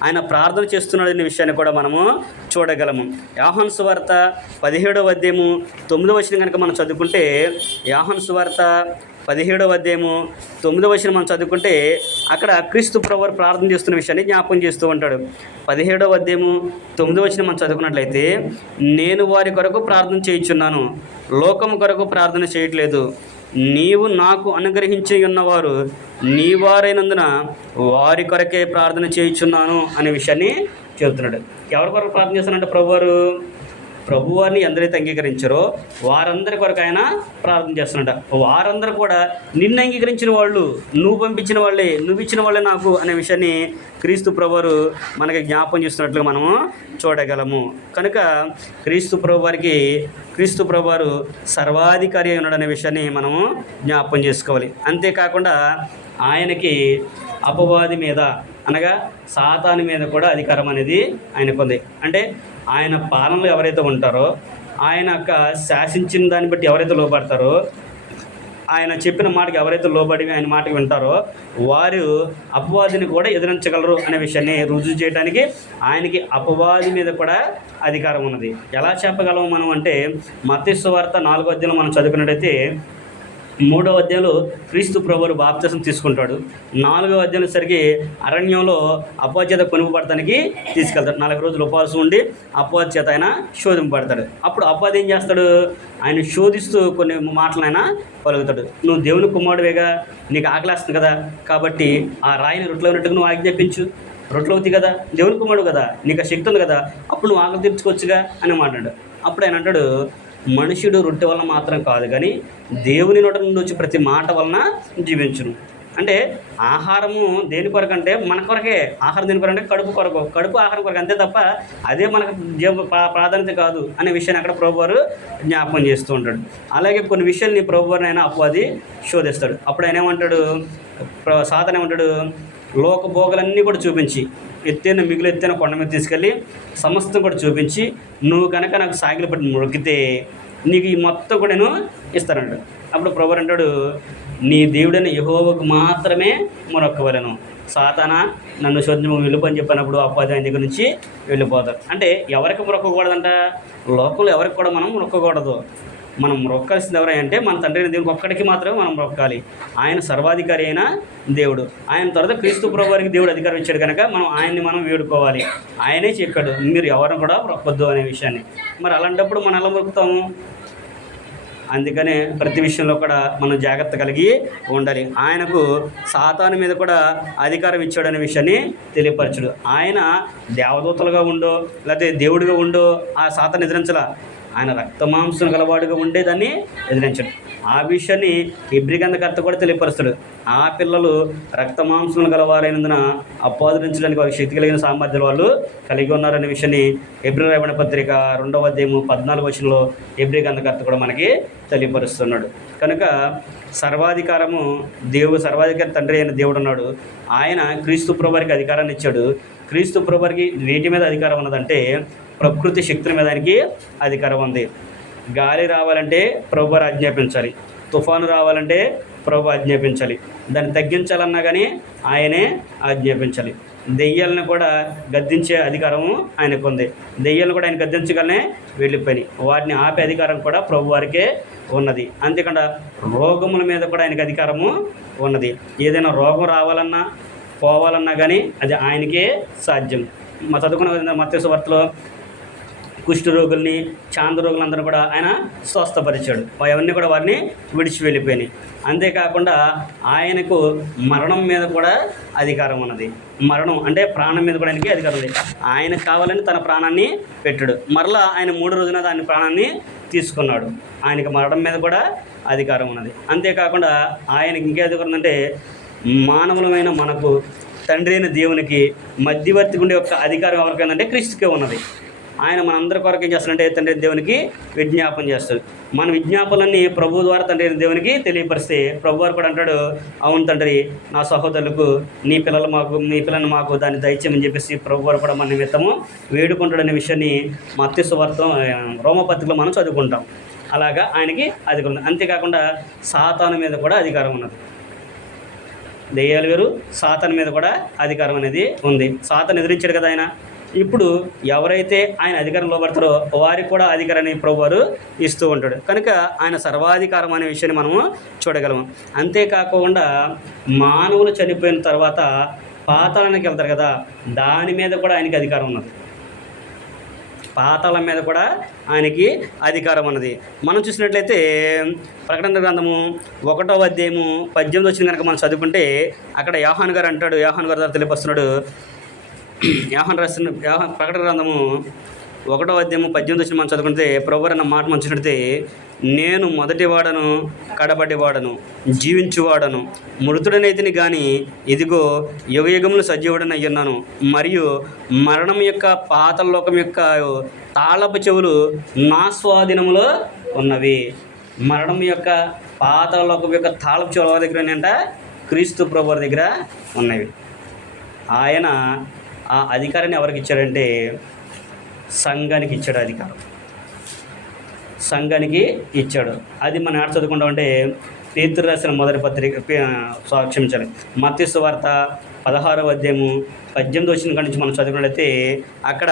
ఆయన ప్రార్థన చేస్తున్నాడు అనే విషయాన్ని కూడా మనము చూడగలము. యోహాను సువార్త 17వ అధ్యాయము 9వ వచనం కనుక మనం చదువుకుంటే, యోహాను సువార్త 17వ అధ్యాయము 9వ వచనం మనం చదువుకుంటే అక్కడ క్రీస్తు ప్రభువు ప్రార్థన చేస్తున్న విషయాన్ని జ్ఞాపకం చేస్తూ ఉంటాడు. 17వ అధ్యాయము 9వ వచనం మనం చదువుకున్నట్లయితే, నేను వారి కొరకు ప్రార్థన చేయుచున్నాను, లోకము కొరకు ప్రార్థన చేయట్లేదు. నీవు నాకు అనుగ్రహించి ఉన్నవారు నీ వారైనందున వారి కొరకే ప్రార్థన చేయుచున్నాను అనే విషయాన్ని చెబుతున్నాడు. ఎవరి కొరకు ప్రార్థన చేస్తున్నాడంటే ప్రభువారిని ఎందరైతే అంగీకరించారో వారందరి కొరకు ఆయన ప్రార్థన చేస్తున్నాడు. వారందరూ కూడా నిన్ను అంగీకరించిన వాళ్ళు, నువ్వు పంపించిన వాళ్ళే, నువ్వు ఇచ్చిన వాళ్ళే నాకు అనే విషయాన్ని క్రీస్తు ప్రభువారు మనకి జ్ఞాపకం చేస్తున్నట్లుగా మనము చూడగలము. కనుక క్రీస్తు ప్రభువారు సర్వాధికారి అయి ఉన్నాడు అనే విషయాన్ని మనము జ్ఞాపకం చేసుకోవాలి. అంతేకాకుండా ఆయనకి అపవాది మీద అనగా సాతాను మీద కూడా అధికారం అనేది ఆయనకు ఉంది. అంటే ఆయన పాలనలో ఎవరైతే ఉంటారో, ఆయన యొక్క శాసించిన దాన్ని బట్టి ఎవరైతే లోబడతారో, ఆయన చెప్పిన మాటకి ఎవరైతే లోబడి ఆయన మాటకి వింటారో వారు అపవాదిని కూడా ఎదిరించగలరు అనే విషయాన్ని రుజువు చేయడానికి ఆయనకి అపవాది మీద కూడా అధికారం ఉన్నది. ఎలా చెప్పగలము మనం అంటే, మత్తయి సువార్త 4వ అధ్యాయంలో మనం చదువుకున్నట్టయితే 3వ అధ్యాయంలో క్రీస్తు ప్రభువు బాప్తిసం తీసుకుంటాడు. 4వ అధ్యాయం సరికి అరణ్యంలో అపవాది చేత కొనుగోబడటానికి తీసుకెళ్తాడు. 4 రోజులు ఉపవాసం ఉండి అపవాది చేత ఆయన శోధింపబడతాడు. అప్పుడు అపవాది ఏం చేస్తాడు, ఆయన శోధిస్తూ కొన్ని మాటలు ఆయన పలుకుతాడు. నువ్వు దేవుని కుమారుడివేగా, నీకు ఆకలేస్తుంది కదా, కాబట్టి ఆ రాయిని రొట్టెలో ఉన్నట్టుగా నువ్వు ఆజ్ఞాపించు, రొట్టెలు అవుతాయి కదా, దేవుని కుమారుడు కదా, నీకు ఆ శక్తి ఉంది కదా, అప్పుడు నువ్వు ఆకలి తీర్చుకోవచ్చుగా అని మాట్లాడు. అప్పుడు ఆయన అంటాడు, మనుషుడు రొట్టె వలన మాత్రం కాదు కానీ దేవుని నోట నుండి వచ్చి ప్రతి మాట వలన జీవించును. అంటే ఆహారము దేని కొరకు అంటే మన కొరకే. ఆహారం దేని కొరకు అంటే కడుపు ఆహారం కొరకు, అంతే తప్ప అదే మనకు ప్రాధాన్యత కాదు అనే విషయాన్ని అక్కడ ప్రభువారు జ్ఞాపకం చేస్తూ ఉంటాడు. అలాగే కొన్ని విషయాలు నీ ప్రభువారిని అయినా అపవాది శోధిస్తాడు. అప్పుడు ఆయన ఏమంటాడు, సాతాను ఏమంటాడు, లోక భోగాలన్నీ కూడా చూపించి మిగులు ఎత్తైన కొండ మీద తీసుకెళ్ళి సమస్తం కూడా చూపించి, నువ్వు కనుక నాకు సాగిలు పట్టి మొక్కితే నీకు ఈ మొత్తం కూడా నేను ఇస్తానంటాడు. అప్పుడు ప్రభువు అంటాడు, నీ దేవుడైన యెహోవాకు మాత్రమే మొరొక్కవలెను, సాతానా నన్ను శోధించు వెళ్ళిపో అని చెప్పినప్పుడు అపవాది ఆయన దగ్గర నుంచి వెళ్ళిపోతారు. అంటే ఎవరికి మొరక్కకూడదంట, లోకంలో ఎవరికి కూడా మనం మొరక్కకూడదు. మనం మొక్కాల్సింది ఎవరంటే మన తండ్రి అయిన దేవునికి ఒక్కడికి మాత్రమే మనం మొక్కాలి. ఆయన సర్వాధికారి అయిన దేవుడు. ఆయన తర్వాత క్రీస్తు ప్రభువారికి దేవుడు అధికారం ఇచ్చాడు కనుక ఆయన్ని మనం వేడుకోవాలి. ఆయనే చెప్పాడు మీరు ఎవరిని కూడా మొక్కొద్దు అనే విషయాన్ని. మరి అలాంటప్పుడు మనం ఎలా మొక్కుతాము? అందుకనే ప్రతి విషయంలో కూడా మనం జాగ్రత్త కలిగి ఉండాలి. ఆయనకు సాతాను మీద కూడా అధికారం ఇచ్చాడనే విషయాన్ని తెలియపరచుడు. ఆయన దేవదూతలుగా ఉండో లేకపోతే దేవుడిగా ఉండో ఆ సాతాను ఎదిరించలా, ఆయన రక్తమాంసం గలవాడుగా ఉండేదాన్ని ఎదిరించాడు. ఆ విషయాన్ని హెబ్రీ గ్రంథకర్త కూడా తెలియపరుస్తాడు. ఆ పిల్లలు రక్తమాంసం గలవారైనందున అపవాదించడానికి వారికి శక్తి కలిగిన సామర్థ్యాలు వాళ్ళు కలిగి ఉన్నారనే విషయాన్ని హెబ్రీ రాయబడిన పత్రిక 2వ అధ్యాయము 14వ వచనంలో హెబ్రీ గ్రంథకర్త కూడా మనకి తెలియపరుస్తున్నాడు. కనుక సర్వాధికారము సర్వాధికారి తండ్రి అయిన దేవుడు ఉన్నాడు. ఆయన క్రీస్తు ప్రభువారికి అధికారాన్ని ఇచ్చాడు. క్రీస్తు ప్రభువారికి వేటి మీద అధికారం ఉన్నదంటే ప్రకృతి శక్తుల మీద ఆయనకి అధికారం ఉంది. గాలి రావాలంటే ప్రభువారు ఆజ్ఞాపించాలి, తుఫాను రావాలంటే ప్రభు ఆజ్ఞాపించాలి, దాన్ని తగ్గించాలన్నా కానీ ఆయనే ఆజ్ఞాపించాలి. దెయ్యాలను కూడా గద్దించే అధికారము ఆయనకు ఉంది. దెయ్యాలను కూడా ఆయన గద్దించగానే వెళ్ళిపోయినాయి. వాటిని ఆపే అధికారం కూడా ప్రభువారికే ఉన్నది. అంతేకాకుండా రోగముల మీద కూడా ఆయనకి అధికారము ఉన్నది. ఏదైనా రోగం రావాలన్నా పోవాలన్నా కానీ అది ఆయనకే సాధ్యం. చదువుకున్న మత్తయి సువార్తలో కుష్ఠరోగుల్ని, చాంద్రోగులందరూ కూడా ఆయన స్వస్థపరిచాడు. అవన్నీ కూడా వారిని విడిచి వెళ్ళిపోయినాయి. అంతేకాకుండా ఆయనకు మరణం మీద కూడా అధికారం ఉన్నది. మరణం అంటే ప్రాణం మీద కూడా ఆయనకి అధికారం ఉంది. ఆయనకు కావాలని తన ప్రాణాన్ని పెట్టాడు. మరలా ఆయన 3 రోజున దాని ప్రాణాన్ని తీసుకున్నాడు. ఆయనకి మరణం మీద కూడా అధికారం ఉన్నది. అంతేకాకుండా ఆయనకి ఇంకే అధికారం ఉందంటే, మానవులమైన మనకు తండ్రి అయిన దేవునికి మధ్యవర్తిగా ఉండే యొక్క అధికారం ఎవరికైందంటే క్రీస్తుకే ఉన్నది. ఆయన మనందరి కొరకు ఏం చేస్తాడంటే తండ్రి అయిన దేవునికి విజ్ఞాపన చేస్తాడు. మన విజ్ఞాపనలన్నీ ప్రభు ద్వారా తండ్రి అయిన దేవునికి తెలియపరిస్తే ప్రభు వారు కూడా అంటాడు, అవును తండ్రి, నా సహోదరులకు నీ పిల్లలను మాకు దాన్ని దయచేయమని చెప్పేసి ప్రభు వారు కూడా మన నిమిత్తము వేడుకుంటాడనే విషయాన్ని మత్తయి సువార్త రోమపత్రికలో మనం చదువుకుంటాం. అలాగా ఆయనకి అధికారం ఉంది. అంతేకాకుండా సాతాను మీద కూడా అధికారం ఉన్నది. దెయ్యాలు వేరు, సాతాను మీద కూడా అధికారం అనేది ఉంది. సాతాను ఎదిరించాడు కదా ఆయన. ఇప్పుడు ఎవరైతే ఆయన అధికారం లోబడతారో వారికి కూడా అధికారాన్ని ప్రభువారు ఇస్తూ ఉంటాడు. కనుక ఆయన సర్వాధికారం అనే విషయాన్ని మనము చూడగలము. అంతేకాకుండా మానవులు చనిపోయిన తర్వాత పాతాళానికి వెళ్తారు కదా, దాని మీద కూడా ఆయనకి అధికారం ఉన్నది. పాతాళం మీద కూడా ఆయనకి అధికారం ఉన్నది. మనం చూసినట్లయితే ప్రకటన గ్రంథము 1వ అధ్యాయము 18 వచ్చిన కనుక మనం చదువుకుంటే అక్కడ యోహాను గారు అంటాడు, యోహాను గారు ద్వారా తెలియపరుస్తున్నాడు. ప్రకటన గ్రంథము 1వ అధ్యాయము 18 వచ్చిన మనం చదువుకుంటే ప్రభువు అన్న మాట మనం చూసినట్లయితే, నేను మొదటివాడను, కడపటివాడను, జీవించువాడను, మృతుడనైతిని కానీ ఇదిగో యుగయుగములు సజీవుడనై ఉన్నాను, మరియు మరణం యొక్క పాతాళలోకం యొక్క తాళపు చెవులు నా స్వాధీనములో ఉన్నవి. మరణం యొక్క పాతాళలోకం యొక్క తాళపు చెవుల వారి దగ్గర ఏంటంట, క్రీస్తు ప్రభువు దగ్గర ఉన్నవి. ఆయన ఆ అధికారాన్ని ఎవరికి ఇచ్చాడంటే సంఘానికి ఇచ్చాడు. అధికారం సంఘానికి ఇచ్చాడు. అది మనం ఆడ చదువుకుంటామంటే పేతురు రాసిన మొదటి పత్రిక క్షమించాలి మత్తయి సువార్త 16వ అధ్యాయము 18 వచ్చిన కాడి నుంచి మనం చదువుకున్నట్లయితే అక్కడ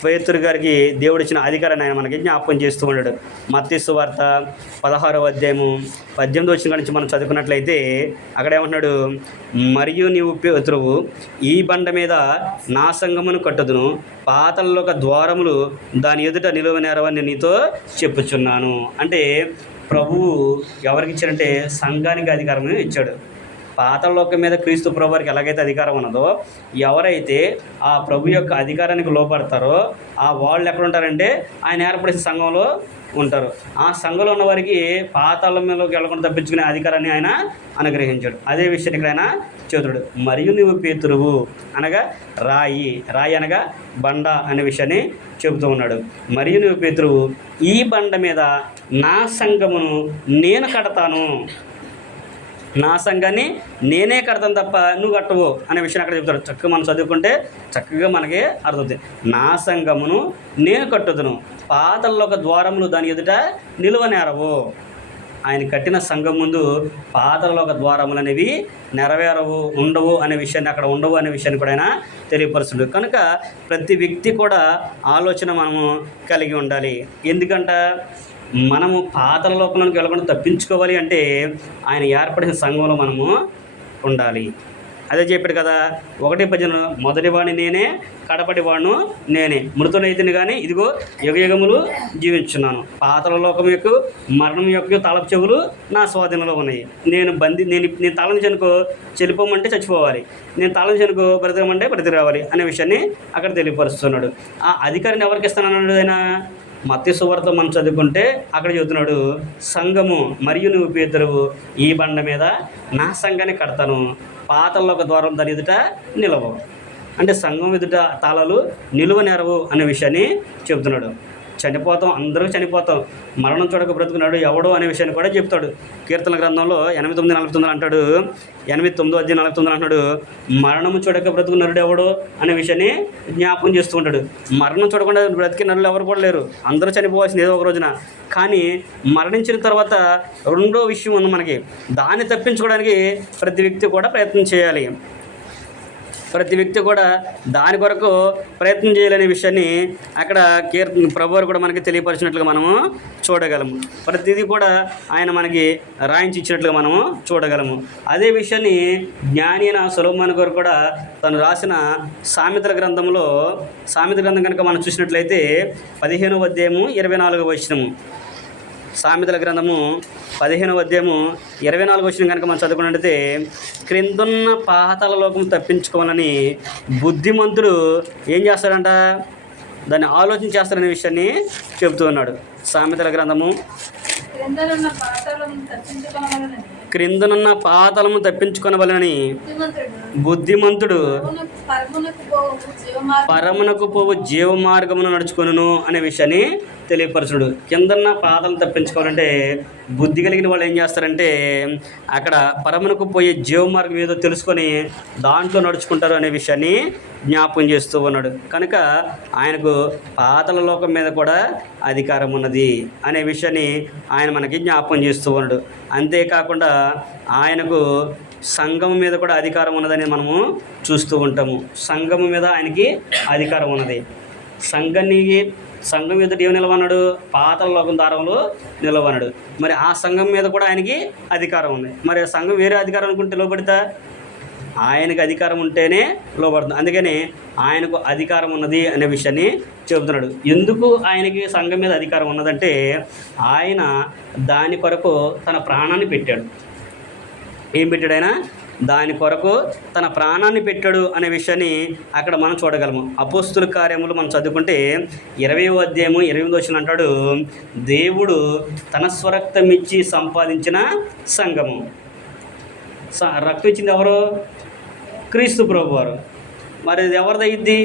పేతురు గారికి దేవుడు ఇచ్చిన అధికారాన్ని ఆయన మనకి జ్ఞాపకం చేస్తూ ఉన్నాడు. మత్తయి సువార్త 16వ అధ్యాయము 18 వచ్చిన కాడి నుంచి మనం చదువుకున్నట్లయితే అక్కడ ఏమంటున్నాడు, మరియు నీవు పేతురువు, ఈ బండ మీద నా సంఘమును కట్టుదును, పాతాళలోక ద్వారములు దాని ఎదుట నిలువనేరవని నీతో చెప్పుచున్నాను. అంటే ప్రభువు ఎవరికి ఇచ్చాడంటే సంఘానికి అధికారం ఇచ్చాడు. పాతాళలోకం మీద క్రీస్తు ప్రభు వారికి ఎలాగైతే అధికారం ఉన్నదో, ఎవరైతే ఆ ప్రభు యొక్క అధికారానికి లోపడతారో ఆ వాళ్ళు ఎక్కడ ఉంటారంటే ఆయన ఏర్పడిన సంఘంలో ఉంటారు. ఆ సంఘంలో ఉన్న వారికి పాతాళంలోకి వెళ్ళకుండా తప్పించుకునే అధికారాన్ని ఆయన అనుగ్రహించాడు. అదే విషయాన్ని ఇక్కడ ఆయన చెబుతాడు. మరియు నువ్వు పేతురువు అనగా రాయి, రాయి అనగా బండ అనే విషయాన్ని చెబుతూ ఉన్నాడు. మరియు నువ్వు పేతురువు, ఈ బండ మీద నా సంఘమును నేను కడతాను, నా సంఘాన్ని నేనే కడతాను తప్ప నువ్వు కట్టవు అనే విషయాన్ని అక్కడ చెప్తాడు. చక్కగా మనం చదువుకుంటే చక్కగా మనకి అర్థమవుతుంది. నా సంఘమును నేను కట్టుదును, పాతాళలోక ద్వారములు దాని ఎదుట నిలువనేరవు. ఆయన కట్టిన సంఘం ముందు పాతాళలోక ద్వారములు అనేవి నెరవేరవు, ఉండవు అనే విషయాన్ని, అక్కడ ఉండవు అనే విషయాన్ని కూడా ఆయన తెలియపరుస్తుంది. కనుక ప్రతి వ్యక్తి కూడా ఆలోచన మనము కలిగి ఉండాలి. ఎందుకంట మనము పాతాళలోకంలోకి వెళ్ళకుండా తప్పించుకోవాలి అంటే ఆయన ఏర్పడిన సంఘంలో మనము ఉండాలి. అదే చెప్పాడు కదా 1:18, మొదటివాడిని నేనే, కడపటివాడును నేనే, మృతుడైతిని కానీ ఇదిగో యుగయుగములు జీవించున్నాను, పాతాళలోకం యొక్క మరణం యొక్క తాళపు చెవులు నా స్వాధీనంలో ఉన్నాయి. నేను తాళం చెనుకో చెల్లిపోమంటే చచ్చిపోవాలి, నేను తాళం చెనుకో బ్రతకమంటే బ్రతికి రావాలి అనే విషయాన్ని అక్కడ తెలియపరుస్తున్నాడు. ఆ అధికారాన్ని ఎవరికి ఇస్తానన్నాడు ఆయన? మత్తయి సువార్త మనం చదువుకుంటే అక్కడ చెబుతున్నాడు, సంఘము మరియు నువ్వు పేతురువు, ఈ బండ మీద నా సంఘాన్ని కడతాను, పాతాళలోక ద్వారం దాని ఎదుట నిలవు. అంటే సంఘం ఎదుట తాళాలు నిలువనేరవు అనే విషయాన్ని చెబుతున్నాడు. చనిపోతాం, అందరూ చనిపోతాం, మరణం చూడక బ్రతుకున్నాడు ఎవడో అనే విషయాన్ని కూడా చెప్తాడు. కీర్తన గ్రంథంలో 89:49 అంటాడు, 89వ అధ్యాయం 49 అంటాడు, మరణము చూడక బ్రతుకున్నాడు ఎవడో అనే విషయాన్ని జ్ఞాపకం చేస్తూ ఉంటాడు. మరణం చూడకుండా బ్రతికి నరులు ఎవరు కూడా లేరు, అందరూ చనిపోవాల్సింది ఏదో ఒక రోజున. కానీ మరణించిన తర్వాత రెండో విషయం ఉంది మనకి, దాన్ని తప్పించుకోవడానికి ప్రతి వ్యక్తి కూడా ప్రయత్నం చేయాలి. ప్రతి వ్యక్తి కూడా దాని కొరకు ప్రయత్నం చేయాలనే విషయాన్ని అక్కడ ప్రభువారు కూడా మనకి తెలియపరిచినట్లుగా మనము చూడగలము. ప్రతిదీ కూడా ఆయన మనకి రాయించి ఇచ్చినట్లుగా మనము చూడగలము. అదే విషయాన్ని జ్ఞాని అయిన సొలొమోను గారు కూడా తను రాసిన సామెతల గ్రంథంలో, సామెతల గ్రంథం కనుక మనం చూసినట్లయితే 15వ అధ్యాయము 24వ వచనము, సామెతల గ్రంథము 15వ అధ్యాయము 24వ వచనం కనుక మనం చదువుకున్నట్లయితే, క్రిందున్న పాతాళ లోకం తప్పించుకోవాలని బుద్ధిమంతుడు ఏం చేస్తాడంట, దాన్ని ఆలోచన చేస్తాడనే విషయాన్ని చెబుతూ ఉన్నాడు. సామెతల గ్రంథము, క్రిందనున్న పాతాళము తప్పించుకొనవలెనని బుద్ధిమంతుడు పరమునకు పోవు జీవ మార్గమును నడుచుకొనును అనే విషయాన్ని తెలియపరచుడు. కిందన్న పాతాళం తప్పించుకోవాలంటే బుద్ధి కలిగిన వాళ్ళు ఏం చేస్తారంటే అక్కడ పరమునకు పోయే జీవ మార్గం ఏదో తెలుసుకొని దాంట్లో నడుచుకుంటారు అనే విషయాన్ని జ్ఞాపకం చేస్తూ ఉన్నాడు. కనుక ఆయనకు పాతాళ లోకం మీద కూడా అధికారం ఉన్నది అనే విషయాన్ని ఆయన మనకి జ్ఞాపకం చేస్తూ ఉన్నాడు. అంతేకాకుండా ఆయనకు సంఘం మీద కూడా అధికారం ఉన్నదని మనము చూస్తూ ఉంటాము. సంఘం మీద ఆయనకి అధికారం ఉన్నది. సంఘం ఎదుట ఏమి నిలవన్నాడు, పాతాళ లోకం దారంలో నిలవన్నాడు. మరి ఆ సంఘం మీద కూడా ఆయనకి అధికారం ఉంది. మరి సంఘం వేరే అధికారం అనుకుంటే లోబడితే ఆయనకు అధికారం ఉంటేనే లోబడుతుంది. అందుకని ఆయనకు అధికారం ఉన్నది అనే విషయాన్ని చెబుతున్నాడు. ఎందుకు ఆయనకి సంఘం మీద అధికారం ఉన్నదంటే ఆయన దాని కొరకు తన ప్రాణాన్ని పెట్టాడు. ఏం పెట్టాడు ఆయన? దాని కొరకు తన ప్రాణాన్ని పెట్టాడు అనే విషయాన్ని అక్కడ మనం చూడగలము. అపోస్తుల కార్యములు మనం చదువుకుంటే 20వ అధ్యాయము 28వ వచనం అంటాడు, దేవుడు తన స్వరక్తం ఇచ్చి సంపాదించిన సంఘము. రక్తం ఇచ్చింది ఎవరు? క్రీస్తు ప్రభువారు. మరి అది ఎవరిది అయ్యిద్ది?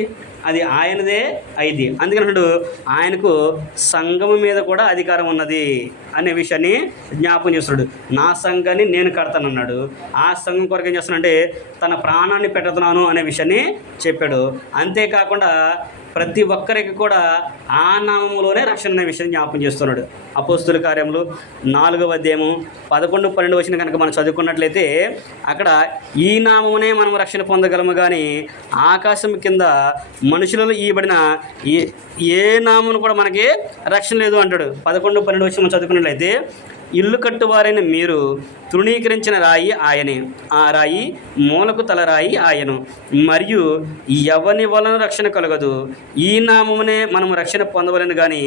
అది ఆయనదే అయింది. అందుకని ఆయనకు సంఘము మీద కూడా అధికారం ఉన్నది అనే విషయాన్ని జ్ఞాపకం చేస్తున్నాడు. నా సంఘాన్ని నేను కడతానన్నాడు. ఆ సంఘం కొరకు ఏం చేస్తున్నాడంటే తన ప్రాణాన్ని పెడుతున్నాను అనే విషయాన్ని చెప్పాడు. అంతేకాకుండా ప్రతి ఒక్కరికి కూడా ఆ నామములోనే రక్షణ అనే విషయాన్ని జ్ఞాపకం చేస్తున్నాడు. అపోస్తుల కార్యములు 4వ అధ్యాయము 11, 12 వచనం కనుక మనం చదువుకున్నట్లయితే అక్కడ ఈ నామమునే మనం రక్షణ పొందగలము, కానీ ఆకాశం కింద మనుషులలో ఇవ్వబడిన ఏ నామమును కూడా మనకి రక్షణ లేదు అంటాడు. 11, 12 వచనం మనం చదువుకున్నట్లయితే, ఇల్లు కట్టువారైన మీరు తృణీకరించిన రాయి ఆయనే, ఆ రాయి మూలకు తలరాయి ఆయను, మరియు ఎవని వలన రక్షణ కలగదు. ఈ నామమునే మనము రక్షణ పొందవలను, కానీ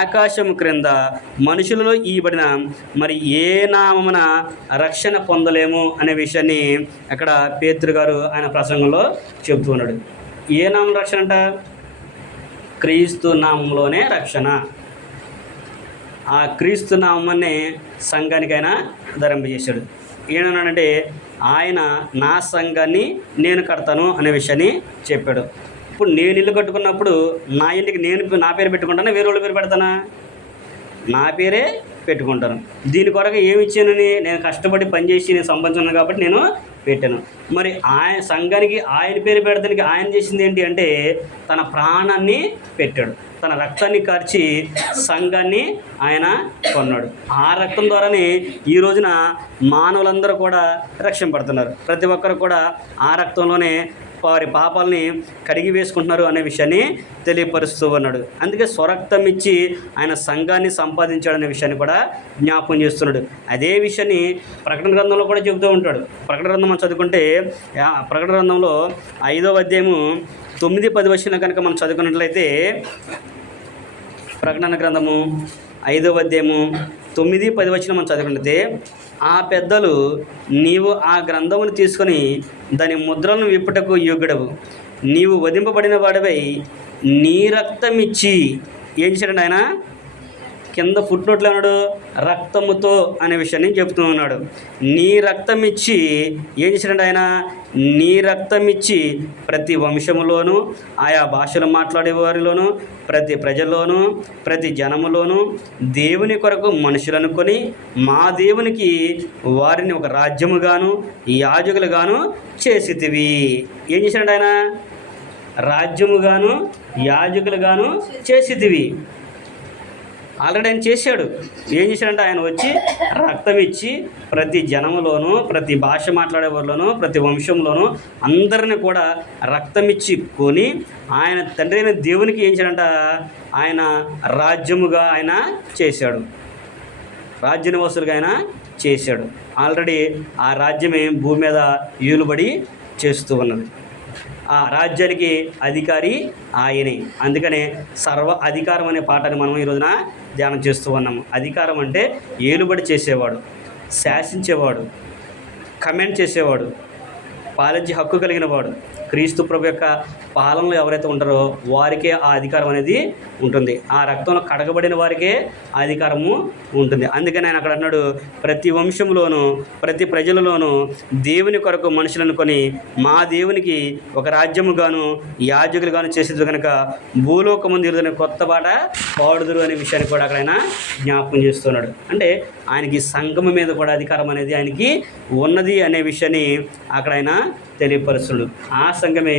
ఆకాశము క్రింద మనుషులలో ఇవ్వబడిన మరి ఏ నామమున రక్షణ పొందలేము అనే విషయాన్ని అక్కడ పేతురు గారు ఆయన ప్రసంగంలో చెబుతూ ఉన్నాడు. ఏ నామం రక్షణ అంట? క్రీస్తు నామంలోనే రక్షణ. ఆ క్రీస్తు నామాన్ని సంఘానికైనా ధరింపజేశాడు. ఏమన్నాడంటే ఆయన నా సంఘాన్ని నేను కడతాను అనే విషయాన్ని చెప్పాడు. ఇప్పుడు నేను ఇల్లు కట్టుకున్నప్పుడు నా ఇంటికి నా పేరు పెట్టుకుంటానా, వేరే వాళ్ళ పేరు పెడతానా? నా పేరే పెట్టుకుంటాను. దీని కొరకు ఏమి ఇచ్చానని నేను కష్టపడి పనిచేసి నేను సంపాదించాను కాబట్టి నేను పెట్టాను. మరి ఆయన సంఘానికి ఆయన పేరు పెడతానికి ఆయన చేసింది ఏంటి అంటే తన ప్రాణాన్ని పెట్టాడు. తన రక్తాన్ని కార్చి సంఘాన్ని ఆయన కొన్నాడు. ఆ రక్తం ద్వారానే ఈ రోజున మానవులందరూ కూడా రక్షింపడుతున్నారు. ప్రతి ఒక్కరు కూడా ఆ రక్తంలోనే వారి పాపాలని కడిగి వేసుకుంటున్నారు అనే విషయాన్ని తెలియపరుస్తూ ఉన్నాడు. అందుకే స్వరక్తం ఇచ్చి ఆయన సంఘాన్ని సంపాదించాడనే విషయాన్ని కూడా జ్ఞాపకం చేస్తున్నాడు. అదే విషయాన్ని ప్రకటన గ్రంథంలో కూడా చెబుతూ ఉంటాడు. ప్రకటన గ్రంథం మనం చదువుకుంటే ప్రకటన గ్రంథంలో 5వ అధ్యాయము 9, 10 వచనం కనుక మనం చదువుకున్నట్లయితే, ప్రకటన గ్రంథము 5వ అధ్యాయము 9, 10 వచనం మనం చదువుకుంటే, ఆ పెద్దలు నీవు ఆ గ్రంథమును తీసుకొని దాని ముద్రలను విప్పుటకు యోగ్యుడవు, నీవు వధింపబడిన వాడివై నీ రక్తం ఇచ్చి ఏం చేశాడండి ఆయన? కింద ఫుట్నోట్లో అన్నాడు రక్తముతో అనే విషయాన్ని చెబుతూ ఉన్నాడు. నీ రక్తం ఇచ్చి ఏం చేశాడంటే ఆయన? నీ రక్తం ఇచ్చి ప్రతి వంశములోను, ఆయా భాషలు మాట్లాడే వారిలోను, ప్రతి ప్రజల్లోనూ, ప్రతి జనములోనూ దేవుని కొరకు మనుషులను కొని మా దేవునికి వారిని ఒక రాజ్యముగాను యాజకులుగాను చేసితివి. ఏం చేశాడు ఆయన? రాజ్యముగాను యాజకులుగాను చేసితివి. ఆల్రెడీ ఆయన చేశాడు. ఏం చేశాడంటే ఆయన వచ్చి రక్తం ఇచ్చి ప్రతి జనములోనూ, ప్రతి భాష మాట్లాడే వాళ్ళలోనూ, ప్రతి వంశంలోనూ అందరిని కూడా రక్తం ఇచ్చి కొని ఆయన తండ్రి అయిన దేవునికి ఏం చేశాడంట, ఆయన రాజ్యముగా ఆయన చేశాడు, రాజ్య నివాసులుగా ఆయన చేశాడు. ఆల్రెడీ ఆ రాజ్యమే భూమి మీద ఏలుబడి చేస్తూ ఉన్నది. ఆ రాజ్యానికి అధికారి ఆయనే. అందుకనే సర్వ అధికారం అనే పాఠాన్ని మనం ఈరోజున ధ్యానం చేస్తూ ఉన్నాము. అధికారం అంటే ఏలుబడి చేసేవాడు, శాసించేవాడు, కమెంట్ చేసేవాడు, పాలించే హక్కు కలిగిన వాడు. క్రీస్తు ప్రభు యొక్క పాలనలో ఎవరైతే ఉంటారో వారికే ఆ అధికారం అనేది ఉంటుంది. ఆ రక్తంలో కడగబడిన వారికే ఆ అధికారము ఉంటుంది. అందుకని ఆయన అక్కడ అన్నాడు, ప్రతి వంశంలోనూ ప్రతి ప్రజలలోనూ దేవుని కొరకు మనుషులను కొని మా దేవునికి ఒక రాజ్యముగాను యాజకులుగాను చేసేది కనుక భూలోకమందు ఎదురైన కొత్త బాట పాడుదురు అనే విషయాన్ని కూడా అక్కడ ఆయన జ్ఞాపకం చేస్తున్నాడు. అంటే ఆయనకి సంఘము మీద కూడా అధికారం అనేది ఆయనకి ఉన్నది అనే విషయాన్ని అక్కడ ఆయన తెలియపరుస్తున్నాడు. ఆ సంఘమే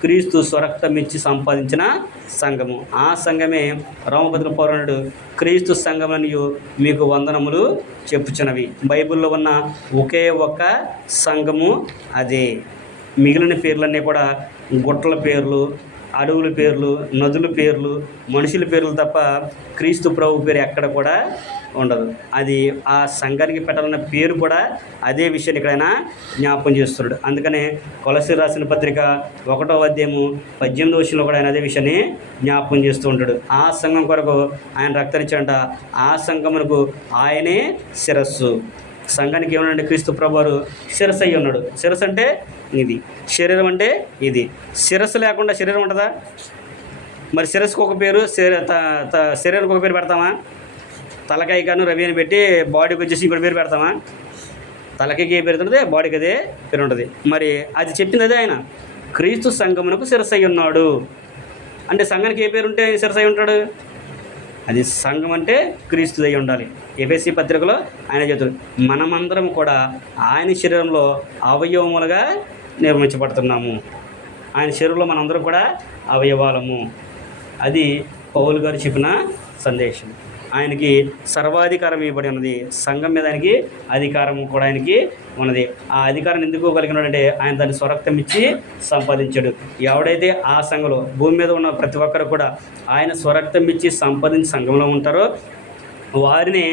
క్రీస్తు స్వరక్తం ఇచ్చి సంపాదించిన సంఘము. ఆ సంఘమే రోమపత్రిక పౌరుడు క్రీస్తు సంఘమని మీకు వందనములు చెప్పుచున్నవి. బైబిల్లో ఉన్న ఒకే ఒక్క సంఘము అదే. మిగిలిన పేర్లన్నీ కూడా గుట్టల పేర్లు, అడవుల పేర్లు, నదుల పేర్లు, మనుషుల పేర్లు తప్ప క్రీస్తు ప్రభు పేరు ఎక్కడ కూడా ఉండదు. అది ఆ సంఘానికి పెట్టాలన్న పేరు కూడా అదే విషయాన్ని ఇక్కడైనా జ్ఞాపకం చేస్తున్నాడు. అందుకనే కొలస్సీయులకు రాసిన పత్రిక 1వ అధ్యాయము 18వ వచనంలో కూడా ఆయన అదే విషయాన్ని జ్ఞాపకం చేస్తూ ఉంటాడు. ఆ సంఘం కొరకు ఆయన రక్తనిచ్చాడంట. ఆ సంఘమునకు ఆయనే శిరస్సు. సంఘానికి ఏమన్నాడు, క్రీస్తు ప్రభువారు శిరస్సు అయ్యి ఉన్నాడు. శిరస్సు అంటే ఇది, శరీరం అంటే ఇది. శిరస్సు లేకుండా శరీరం ఉంటుందా? మరి శిరస్సుకు ఒక పేరు, శరీరానికి ఒక పేరు పెడతామా? తలకాయ కాను రవి అని పెట్టి బాడీకి వచ్చేసి ఇంకోటి పేరు పెడతామా? తలకాయకి ఏ పేరు ఉంటుంది, బాడీకి అదే పేరు ఉంటుంది. మరి అది చెప్పింది అదే ఆయన, క్రీస్తు సంఘమునకు శిరస్సు అయి ఉన్నాడు. అంటే సంఘానికి ఏ పేరు ఉంటే శిరస్సు అయి ఉంటాడు? అది సంఘం అంటే క్రీస్తు అయి ఉండాలి. ఎఫెసీ పత్రికలో ఆయన చెప్తాడు, మనమందరం కూడా ఆయన శరీరంలో అవయవములుగా నిర్మించబడుతున్నాము. ఆయన శరీరంలో మనందరం కూడా అవయవాలము. అది పౌలు గారు చెప్పిన సందేశం. ఆయనకి సర్వాధికారం ఇవ్వబడి ఉన్నది. సంఘం మీద ఆయనకి అధికారం కూడా ఆయనకి ఉన్నది. ఆ అధికారం ఎందుకు కలిగినాడంటే ఆయన దాన్ని స్వరక్తం ఇచ్చి సంపాదించాడు. ఎవడైతే ఆ సంఘంలో భూమి మీద ఉన్న ప్రతి ఒక్కరు కూడా ఆయన స్వరక్తం ఇచ్చి సంపాదించి సంఘంలో ఉంటారో వారిని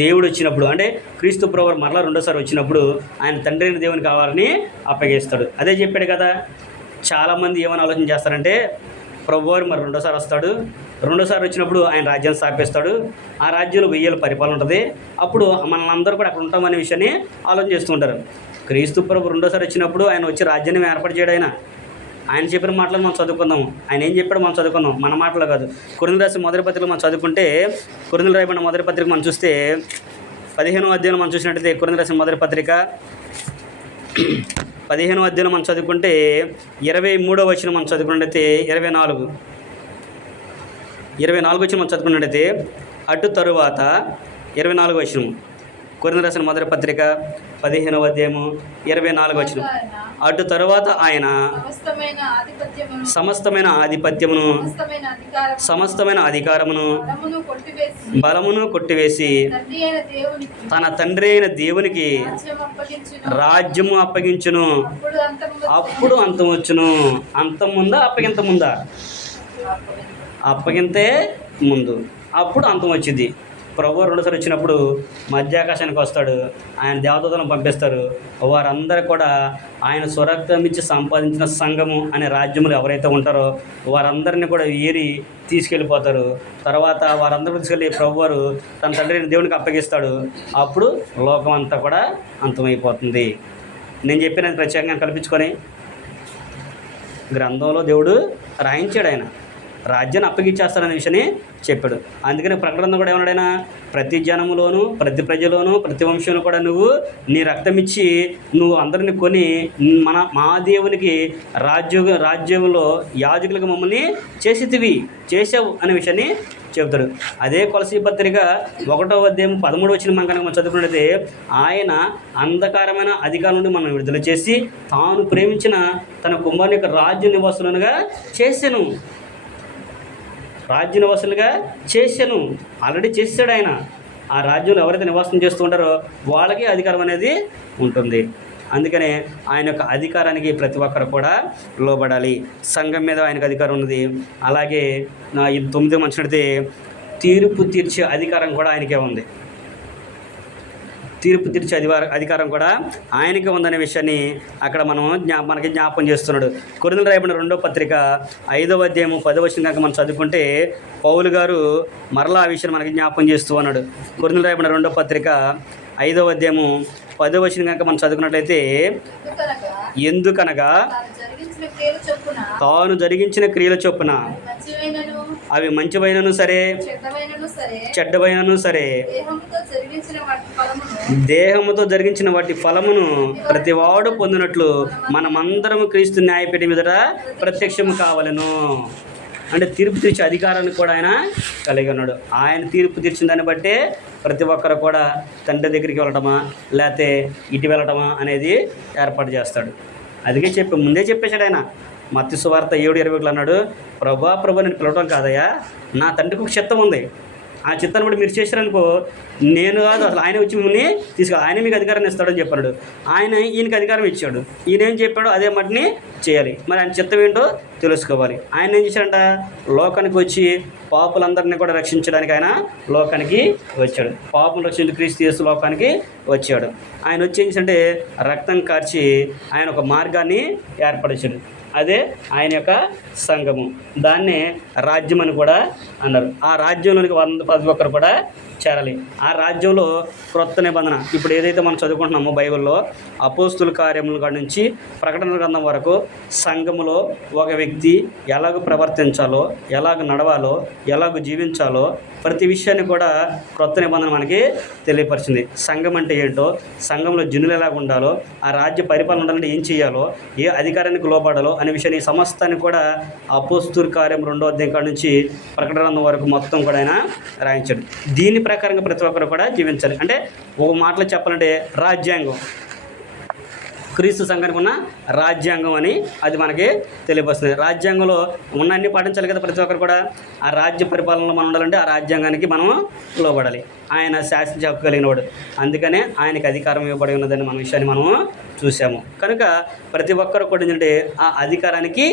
దేవుడు వచ్చినప్పుడు, అంటే క్రీస్తు ప్రభువు మరలా రెండోసారి వచ్చినప్పుడు ఆయన తండ్రి అయిన దేవుని కావాలని అప్పగిస్తాడు. అదే చెప్పాడు కదా. చాలామంది ఏమని ఆలోచన చేస్తారంటే, ప్రభువారు మరి రెండోసారి వస్తాడు, రెండోసారి వచ్చినప్పుడు ఆయన రాజ్యాన్ని స్థాపిస్తాడు, ఆ రాజ్యంలో 1000 ఏళ్ళ పరిపాలన ఉంటుంది, అప్పుడు మనల్ని అందరూ కూడా అక్కడ ఉంటామనే విషయాన్ని ఆలోచన చేస్తూ ఉంటారు. క్రీస్తు ప్రభు రెండోసారి వచ్చినప్పుడు ఆయన వచ్చి రాజ్యాన్ని ఏర్పాటు చేయడం. ఆయన చెప్పిన మాటలు మనం చదువుకుందాము. ఆయన ఏం చెప్పాడో మనం చదువుకుందాం, మన మాటలు కాదు. కొరింథీయులకు రాసిన మొదటి పత్రిక మనం చదువుకుంటే, కొరింథీయులకు రాయబడిన మొదటి పత్రిక మనం చూస్తే 15వ అధ్యాయంలో మనం చూసినట్టయితే, కొరింథీయులకు రాసిన మొదటి పత్రిక 15వ అధ్యాయంలో మనం చదువుకుంటే 23వ వచనం మనం చదువుకున్నట్టయితే 24వ వచనం మనం చదువుకున్నట్టయితే, అటు తరువాత 24వ వచనం, కొరింథీయులకు రాసిన మొదటి పత్రిక 15వ అధ్యాయము 24వ వచనం, అటు తరువాత ఆయన సమస్తమైన ఆధిపత్యమును సమస్తమైన అధికారమును బలమును కొట్టివేసి తన తండ్రి అయిన దేవునికి రాజ్యము అప్పగించును. అప్పుడు అంతం వచ్చును. అంతం ముందా అప్పగింత ముందా? అప్పగింతే ముందు. అప్పుడు అంతం వచ్చింది. ప్రభు రెండోసారి వచ్చినప్పుడు మధ్యాకాశానికి వస్తాడు. ఆయన దేవదూతలను పంపిస్తారు. వారందరూ కూడా ఆయన స్వరక్తం ఇచ్చి సంపాదించిన సంఘము అనే రాజ్యములు ఎవరైతే ఉంటారో వారందరినీ కూడా ఏరి తీసుకెళ్ళిపోతారు. తర్వాత వారందరూ తీసుకెళ్ళి ప్రభువారు తన తండ్రి దేవునికి అప్పగిస్తాడు. అప్పుడు లోకం అంతా కూడా అంతమైపోతుంది. నేను చెప్పిన ప్రత్యేకంగా కల్పించుకొని గ్రంథంలో దేవుడు రాయించాడు. ఆయన రాజ్యాన్ని అప్పగించేస్తాడనే విషయాన్ని చెప్పాడు. అందుకని ప్రకటన కూడా ఏమన్నాడైనా, ప్రతి జనములోను ప్రతి ప్రజలోను ప్రతి వంశంలో కూడా నువ్వు నీ రక్తం ఇచ్చి నువ్వు అందరిని కొని మా దేవునికి రాజ్యంలో యాజకులుగా మమ్మల్ని చేసావు అనే విషయాన్ని చెబుతాడు. అదే కొలసీ పత్రిక 1వ అధ్యాయం 13వ వచనం మనం కనుక మనం చదువుకున్నట్లయితే, ఆయన అంధకారమైన అధికారం నుండి మనం విడుదల చేసి తాను ప్రేమించిన తన కుమారుని యొక్క రాజ్య నివాసులుగా చేసెను. రాజ్య నివాసులుగా చేశాను. ఆల్రెడీ చేశాడు ఆయన. ఆ రాజ్యంలో ఎవరైతే నివాసం చేస్తూ ఉంటారో వాళ్ళకి అధికారం అనేది ఉంటుంది. అందుకనే ఆయన యొక్క అధికారానికి ప్రతి ఒక్కరు కూడా లోబడాలి. సంఘం మీద ఆయనకు అధికారం ఉన్నది. అలాగే ఈ 9 మంచినడితే తీర్పు తీర్చే అధికారం కూడా ఆయనకే ఉంది. తీర్పు తీర్చే అధికారం కూడా ఆయనకే ఉందనే విషయాన్ని అక్కడ మనకి జ్ఞాపకం చేస్తున్నాడు. కొరింథీయులకు రాయబడిన 2వ పత్రిక 5వ అధ్యాయము 10వ వచనం కనుక మనం చదువుకుంటే పౌలు గారు మరలా ఆ విషయాన్ని మనకి జ్ఞాపకం చేస్తూ ఉన్నాడు. కొరింథీయులకు రాయబడిన 2వ పత్రిక 5వ అధ్యాయము 10వ వచనం కనుక మనం చదువుకున్నట్లయితే, ఎందుకనగా తాను జరిగించిన క్రియల చొప్పున అవి మంచివైనను సరే చెడ్డవైనను సరే దేహముతో జరిగించిన వాటి ఫలమును ప్రతివాడు పొందినట్లు మనమందరము క్రీస్తు న్యాయపీఠం మీదట ప్రత్యక్షము కావాలను. అంటే తీర్పు తీర్చే అధికారాన్ని కూడా ఆయన కలిగి ఉన్నాడు. ఆయన తీర్పు తీర్చిన దాన్ని బట్టే ప్రతి ఒక్కరు కూడా తండ్రి దగ్గరికి వెళ్ళటమా లేకపోతే ఇటు వెళ్ళటమా అనేది ఏర్పాటు చేస్తాడు. అందుకే ముందే చెప్పేశాడు ఆయన. మత్తయి సువార్త 7:21 అన్నాడు, ప్రభా నేను పిలవటం కాదయ్యా, నా తండ్రికి ఒక చిత్తం ఉంది. ఆ చిత్తాన్ని బట్టి మీరు చేశారనుకో, నేను కాదు అసలు ఆయన వచ్చి మిమ్మల్ని ఆయన మీకు అధికారాన్ని ఇస్తాడని చెప్పాడు. ఆయన ఈయనకి అధికారం ఇచ్చాడు. ఈయన ఏం చెప్పాడో అదే మటిని చేయాలి. మరి ఆయన చిత్తం ఏంటో తెలుసుకోవాలి. ఆయన ఏం చేశాడంట, లోకానికి వచ్చి పాపులందరినీ కూడా రక్షించడానికి ఆయన లోకానికి వచ్చాడు. పాపును రక్షించి క్రీస్తు యేసు లోకానికి వచ్చాడు. ఆయన వచ్చి ఏం చేశాడంటే రక్తం కార్చి ఆయన ఒక మార్గాన్ని ఏర్పరిచాడు. అదే ఆయన యొక్క సంఘము. దాన్నే రాజ్యం అని కూడా అన్నారు. ఆ రాజ్యంలోనికి ప్రతి ఒక్కరు కూడా చేరాలి. ఆ రాజ్యంలో క్రొత్త నిబంధన ఇప్పుడు ఏదైతే మనం చదువుకుంటున్నామో బైబిల్లో అపోస్తుల కార్యముల కాడ నుంచి ప్రకటన గ్రంథం వరకు సంఘములో ఒక వ్యక్తి ఎలాగ ప్రవర్తించాలో, ఎలాగ నడవాలో, ఎలాగ జీవించాలో ప్రతి విషయాన్ని కూడా క్రొత్త నిబంధన మనకి తెలియపరిచింది. సంఘం అంటే ఏంటో, సంఘంలో జనులు ఎలాగ ఉండాలో, ఆ రాజ్య పరిపాలన ఉండాలంటే ఏం చేయాలో, ఏ అధికారానికి లోబడాలో అనే విషయాన్ని సమస్తాన్ని కూడా అపోస్తుల కార్యం 2వ అధ్యాయం కాడ నుంచి ప్రకటన గ్రంథం వరకు మొత్తం కూడా ఆయన రాయించాడు. దీని ప్రకారంగా ప్రతి ఒక్కరు కూడా జీవించాలి. అంటే ఒక మాటలో చెప్పాలంటే రాజ్యాంగం, క్రీస్తు సంఘానికి ఉన్న రాజ్యాంగం అని అది మనకి తెలియపరుస్తుంది. రాజ్యాంగంలో ఉన్నన్ని పాటించాలి కదా ప్రతి ఒక్కరు కూడా. ఆ రాజ్య పరిపాలనలో మనం ఉండాలంటే ఆ రాజ్యాంగానికి మనం లోబడాలి. ఆయన శాసించే హక్కు కలిగిన వాడు. అందుకనే ఆయనకి అధికారం ఇవ్వబడి ఉన్నదని మన విషయాన్ని మనము చూసాము. కనుక ప్రతి ఒక్కరు కూడా ఏంటంటే ఆ అధికారానికి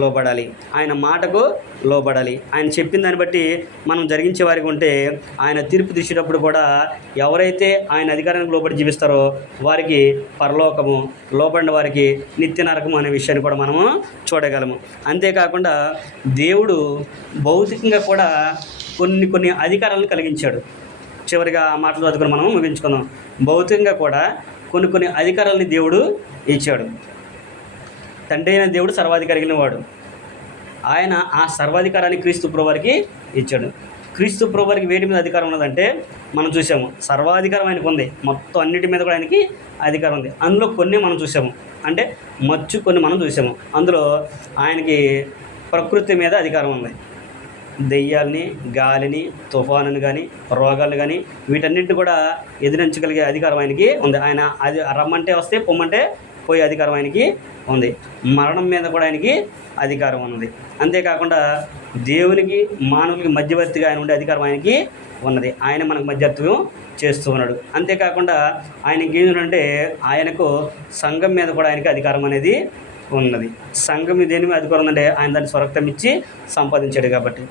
లోబడాలి, ఆయన మాటకు లోబడాలి. ఆయన చెప్పిన దాన్ని బట్టి మనం జరిగించే వారికి ఉంటే ఆయన తీర్పు తీసేటప్పుడు కూడా ఎవరైతే ఆయన అధికారానికి లోబడి జీవిస్తారో వారికి పరలోకము, లోబడిన వారికి నిత్య నరకము అనే విషయాన్ని కూడా మనము చూడగలము. అంతేకాకుండా దేవుడు భౌతికంగా కూడా కొన్ని అధికారాలను కలిగించాడు. చివరిగా ఆ మాటలు చదువుకుని మనం ముగించుకుందాం. భౌతికంగా కూడా కొన్ని అధికారాలని దేవుడు ఇచ్చాడు. తండ్రి అయిన దేవుడు సర్వాధికారి కలిగిన వాడు. ఆయన ఆ సర్వాధికారాన్ని క్రీస్తు ప్రభువారికి ఇచ్చాడు. క్రీస్తు ప్రభువారికి వేటి మీద అధికారం ఉన్నదంటే మనం చూసాము. సర్వాధికారం ఆయనకు ఉంది. మొత్తం అన్నిటి మీద కూడా ఆయనకి అధికారం ఉంది. అందులో కొన్ని మనం చూసాము. అంటే కొన్ని మనం చూసాము. అందులో ఆయనకి ప్రకృతి మీద అధికారం ఉంది. దెయ్యాల్ని, గాలిని, తుఫానుని కానీ, రోగాలు కానీ వీటన్నింటిని కూడా ఎదిరించగలిగే అధికారం ఆయనకి ఉంది. ఆయన అది రమ్మంటే వస్తే, పొమ్మంటే పోయే అధికారం ఆయనకి ఉంది. మరణం మీద కూడా ఆయనకి అధికారం ఉన్నది. అంతేకాకుండా దేవునికి మానవులకి మధ్యవర్తిగా ఆయన ఉండే అధికారం ఆయనకి ఉన్నది. ఆయన మనకు మధ్యవర్తిత్వం చేస్తూ ఉన్నాడు. అంతేకాకుండా ఆయనకి ఏంటంటే ఆయనకు సంఘం మీద కూడా ఆయనకి అధికారం అనేది ఉన్నది. సంఘం దేని మీద అధికారం ఉందంటే ఆయన దాన్ని స్వరక్తం ఇచ్చి సంపాదించాడు కాబట్టి.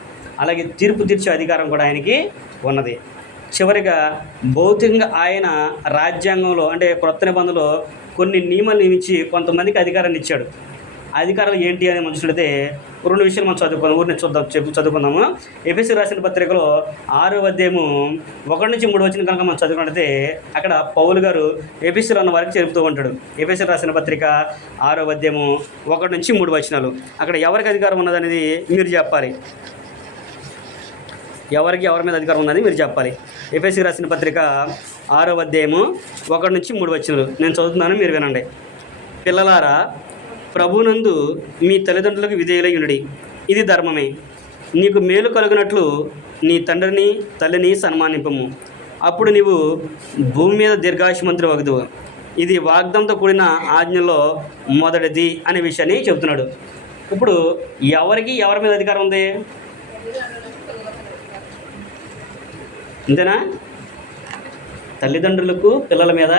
అలాగే తీర్పు తీర్చే అధికారం కూడా ఆయనకి ఉన్నది. చివరిగా భౌతికంగా ఆయన రాజ్యాంగంలో అంటే క్రొత్త నిబంధనలో కొన్ని నియమాలు నియమించి కొంతమందికి అధికారాన్ని ఇచ్చాడు. అధికారాలు ఏంటి అని మనం చూసినట్లయితే 2 విషయాలు మనం చదువుకుందాము. ఎఫెసీ రాసిన పత్రికలో 6వ అధ్యాయము 1 నుంచి 3 వచనం కనుక మనం చదువుకున్నట్లయితే అక్కడ పౌలు గారు ఎఫెసీలో ఉన్న వారికి చెబుతూ ఉంటాడు. ఎఫెసీ రాసిన పత్రిక 6వ అధ్యాయము 1 నుంచి 3 వచనాలు. అక్కడ ఎవరికి అధికారం ఉన్నదనేది మీరు చెప్పాలి. ఎవరి మీద అధికారం ఉన్నది మీరు చెప్పాలి. ఎఫెసీ రాసిన పత్రిక 6వ అధ్యాయము 1 నుంచి 3 వచనాలు నేను చదువుతున్నాను, మీరు వినండి. పిల్లలారా, ప్రభునందు మీ తల్లిదండ్రులకు విధేయులై ఉండుడి, ఇది ధర్మమే. నీకు మేలు కలుగునట్లు నీ తండ్రిని తల్లిని సన్మానింపము, అప్పుడు నీవు భూమి మీద దీర్ఘాయుష్మంతుడు వగదువు. ఇది వాగ్దంతో కూడిన ఆజ్ఞలో మొదటిది అనే విషయాన్ని చెబుతున్నాడు. ఇప్పుడు ఎవరి మీద అధికారం ఉంది? అంతేనా? తల్లిదండ్రులకు పిల్లల మీద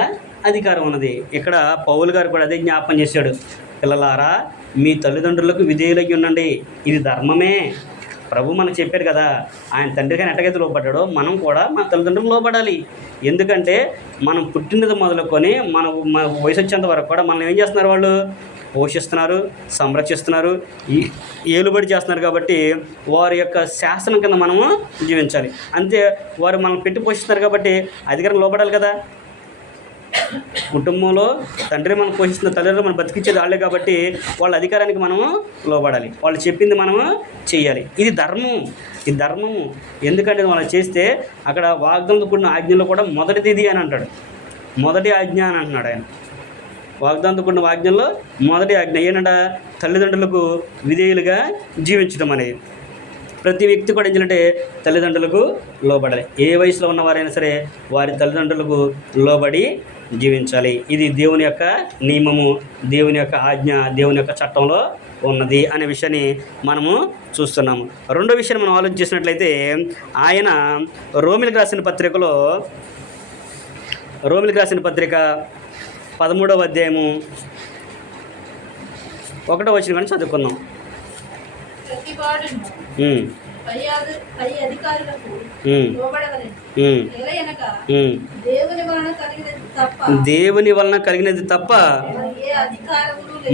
అధికారం ఉన్నది. ఇక్కడ పౌలు గారు కూడా అదే జ్ఞాపకం చేశాడు. పిల్లలారా, మీ తల్లిదండ్రులకు విధేయులై ఉండండి, ఇది ధర్మమే. ప్రభు మనకు చెప్పారు కదా, ఆయన తండ్రి కానీ ఎట్టగైతే లోబడ్డాడో మనం కూడా మన తల్లిదండ్రులకు లోబడాలి. ఎందుకంటే మనం పుట్టినది మొదలుకొని మన వయసు వచ్చేంత వరకు కూడా మనం ఏం చేస్తున్నారు? వాళ్ళు పోషిస్తున్నారు, సంరక్షిస్తున్నారు, ఏలుబడి చేస్తున్నారు. కాబట్టి వారి యొక్క శాసనం కింద మనము జీవించాలి. అంతే, వారు మనం పెట్టి పోషిస్తున్నారు కాబట్టి అధికారం లోబడాలి కదా. కుటుంబంలో తండ్రి మనం పోషిస్తున్న తల్లిదండ్రులు మనం బతికించేది వాళ్ళే కాబట్టి వాళ్ళ అధికారానికి మనము లోబడాలి. వాళ్ళు చెప్పింది మనము చేయాలి. ఇది ధర్మం, ఇది ధర్మము. ఎందుకంటే వాళ్ళు చేస్తే అక్కడ వాగ్దానంతో కూడిన ఆజ్ఞలో కూడా మొదటిది ఇది అని అంటాడు. మొదటి ఆజ్ఞ అని అంటున్నాడు ఆయన. వాగ్దానంతో కూడిన ఆజ్ఞల్లో మొదటి ఆజ్ఞ ఏంటంటే తల్లిదండ్రులకు విధేయులుగా జీవించడం అనేది. ప్రతి వ్యక్తి కూడా ఏం చేయాలంటే తల్లిదండ్రులకు లోబడాలి. ఏ వయసులో ఉన్నవారైనా సరే వారి తల్లిదండ్రులకు లోబడి జీవించాలి. ఇది దేవుని యొక్క నియమము, దేవుని యొక్క ఆజ్ఞ, దేవుని యొక్క చట్టంలో ఉన్నది అనే విషయాన్ని మనము చూస్తున్నాము. రెండో విషయాన్ని మనం ఆలోచించినట్లయితే ఆయన రోమిలకు రాసిన పత్రిక 13వ అధ్యాయము 1వ వచనం కానీ చదువుకుందాం. దేవుని వలన కలిగినది తప్ప